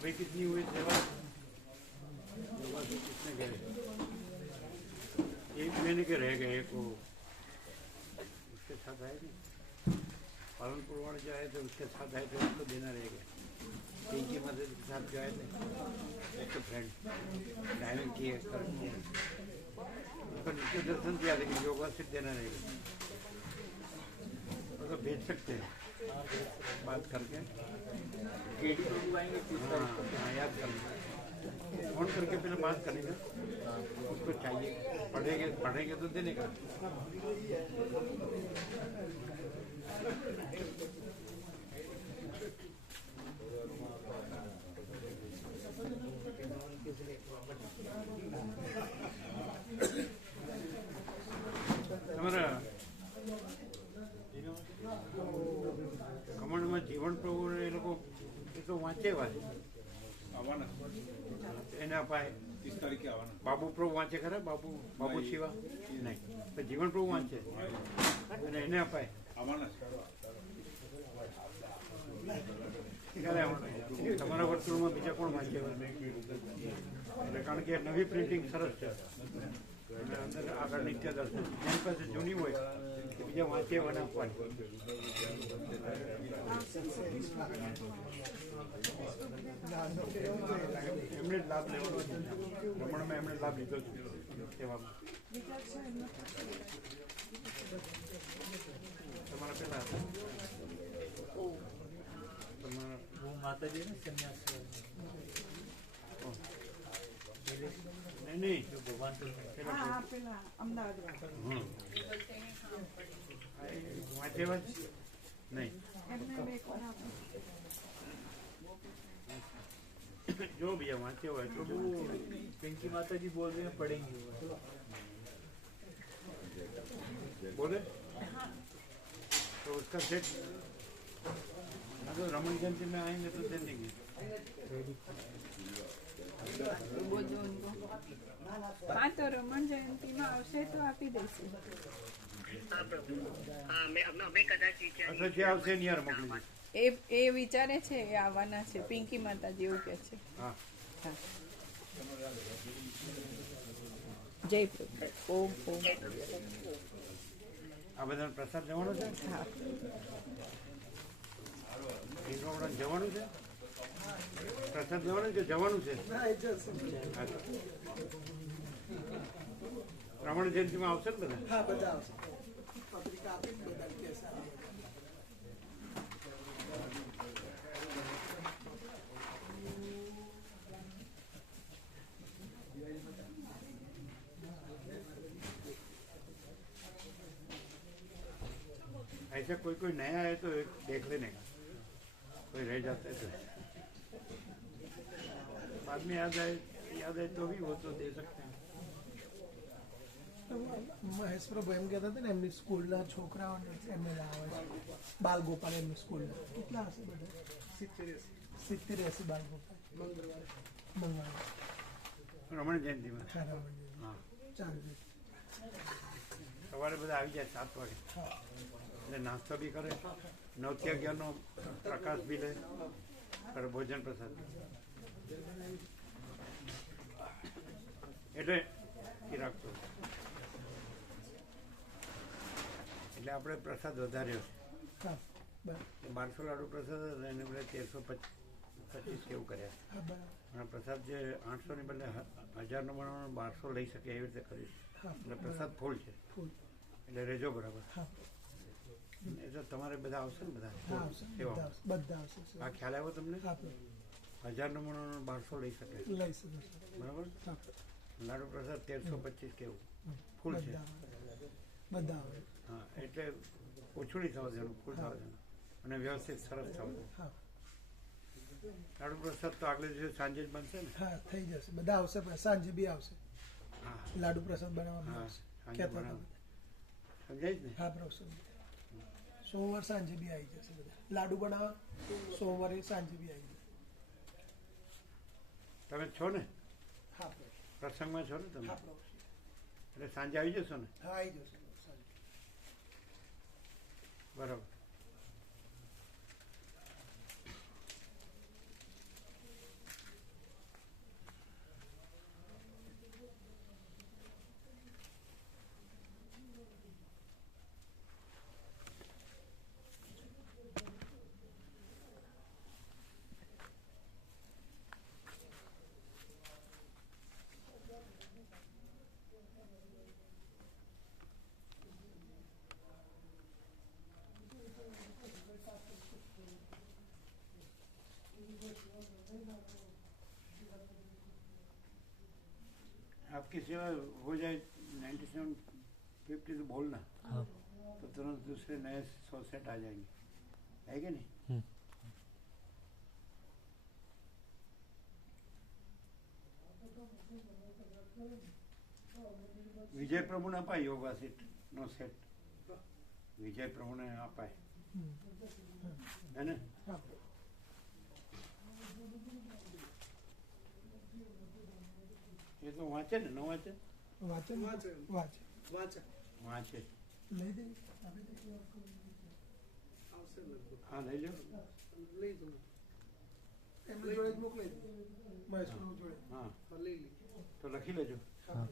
भाई कितनी हुई सेवा? सेवा से कितने गए? 1 महीने के रह गए, एक वो उसके साथ आए थे, पालनपुर वाले जो आए थे उसके साथ आए थे, उसको देना रह गया. पिंकी मदद के साथ जो आए थे, उसके फ्रेंड डायमंड की उसको नित्य दर्शन किया, लेकिन योगा से देना रह गया. तो भेज सकते हैं बात करके. हाँ याद कर फोन करके पहले बात करेंगे, उसको चाहिए, पढ़ेंगे तो देने का. તમારા કમંડમાં જીવન પ્રભુ એ લોકો એ તો વાંચે આવવાના એને અપાય. 30 તારીખે આવવાના. બાબુ પ્રભુ વાંચે ખરા? બાબુ શિવા નહીં, તો જીવન પ્રભુ વાંચે અને એને અપાય. આવવાના ક્યારે આવવાનું? તમારા વર્તુળમાં બીજા કોણ વાંચે? એટલે કારણ કે નવી પ્રિન્ટિંગ સરસ છે અને અંદર આગળ નિત્ય દર્શન જેની પાસે જૂની હોય કે બીજા વાંચે અને આપવાની. એમણે જ લાભ લેવાનો છે. રમણમાં એમણે લાભ લીધો છે સેવામાં. તમારા પેલા તમારા માતાજી ને સંન્યાસ નહીં ભગવાન પેલા વાંચેવા જ નહીં. जो भैया वांचे हुआ है तो पिंकी माता जी बोल रहे हैं पढ़ेंगे बोले तो उसका सेट अगर रमन जयंती में आएंगे तो दे देंगे. हाँ तो रमण जयंती में आवशे तो आपी देशे. अच्छा जे आवशे ने यार मोकली दे. એ વિચારે છે એ આવવાના છે. પિંકી માતાજી એવું કે છે. हाँ હા. જય પ્રભુ. ઓમ ઓમ. आ બધા પ્રસાદ જવાનો છે. હા. ઈંડોળા જવાનું છે. પ્રસાદ જવાનું કે જવાનું છે? ના એ જશે. રમણ જયંતીમાં આવશે ને બધા? હા બધા આવશે. પત્રિકા આપી બધા કહેશે. ऐसा कोई नया है तो देख लेने का, कोई रह जाता है तो बाद में याद आए तो भी वो तो दे सकते हैं. મહેશ પ્રભુ એમ કહેતા હતા ને એમની સ્કૂલના છોકરાઓને એમને લાવે છે બાલ ગોપાલ એમની સ્કૂલના. કેટલા હશે બધા? 70-80 બાલ ગોપાલ મંગળવારે રમણ જયંતીમાં. ખરા મંદિર. हाँ ચાલુ સવારે બધા આવી જાય 7 વાગે હા એટલે નાસ્તો બી કરે 9 થી 11નો પ્રકાશ બી લે અને ભોજન પ્રસાદ એટલે એ રાખતો એટલે આપણે પ્રસાદ વધાર્યો હા બરાબર છે 1200 લાડુ પ્રસાદ હતા એને બદલે 1325 કેવું કર્યા હા બરાબર અને પ્રસાદ જે 800 ની બદલે 1000 નો બનાવવાનો 1200 લઈ શકે એવી રીતે કરીશ હા એટલે પ્રસાદ ફૂલ છે ફૂલ એટલે રહેજો બરાબર હા એટલે તમારે બધા આવશે ને બધા હા આવશે સેવા બધા આવશે આ ખ્યાલ આવ્યો તમને હા 1000 નો બનાવવાનો 1200 લઈ શકે લઈ શકો છો બરાબર હા લાડુ પ્રસાદ 1325 કેવું ફૂલ છે બધા આવે હા એટલે ઓછું નહીં થવા દેવાનું ફૂલ થવા દેવાનું અને વ્યવસ્થિત સરસ થવા દેવાનું હા લાડુ પ્રસાદ તો આગલે દિવસે સાંજે જ બનશે ને હા થઈ જશે બધા આવશે પણ સાંજે બી આવશે હા લાડુ પ્રસાદ બનાવવામાં હા આવશે સાંજે કહેતા બનાવો. હતા સમજાય જ ને હા પ્રસંગ સોમવાર સાંજે બી આવી જશે બધા લાડુ બનાવવા સોમવારે સાંજે બી આવી જશે તમે છો ને હા પ્રસંગમાં છો ને તમે હા એટલે સાંજે આવી જશો ને હા આવી જશે સાંજે બરાબર आपकी सेवा हो जाए 9750 तो बोलना तो तुरंत दूसरे नए 100 सेट आ जाएंगे है कि नहीं વિજય પ્રભુને અપાય યોગા સેટ નો સેટ વિજય પ્રભુને અપાય હે ને હા એ તો વાંચે ને ન વાંચે વાંચે વાંચે વાંચે લઈ દે આપી દે હા લઈ લો એમને જોડે જ મોકલી દે મહેશ જોડે હા લઈ લે તો લખી લેજો હા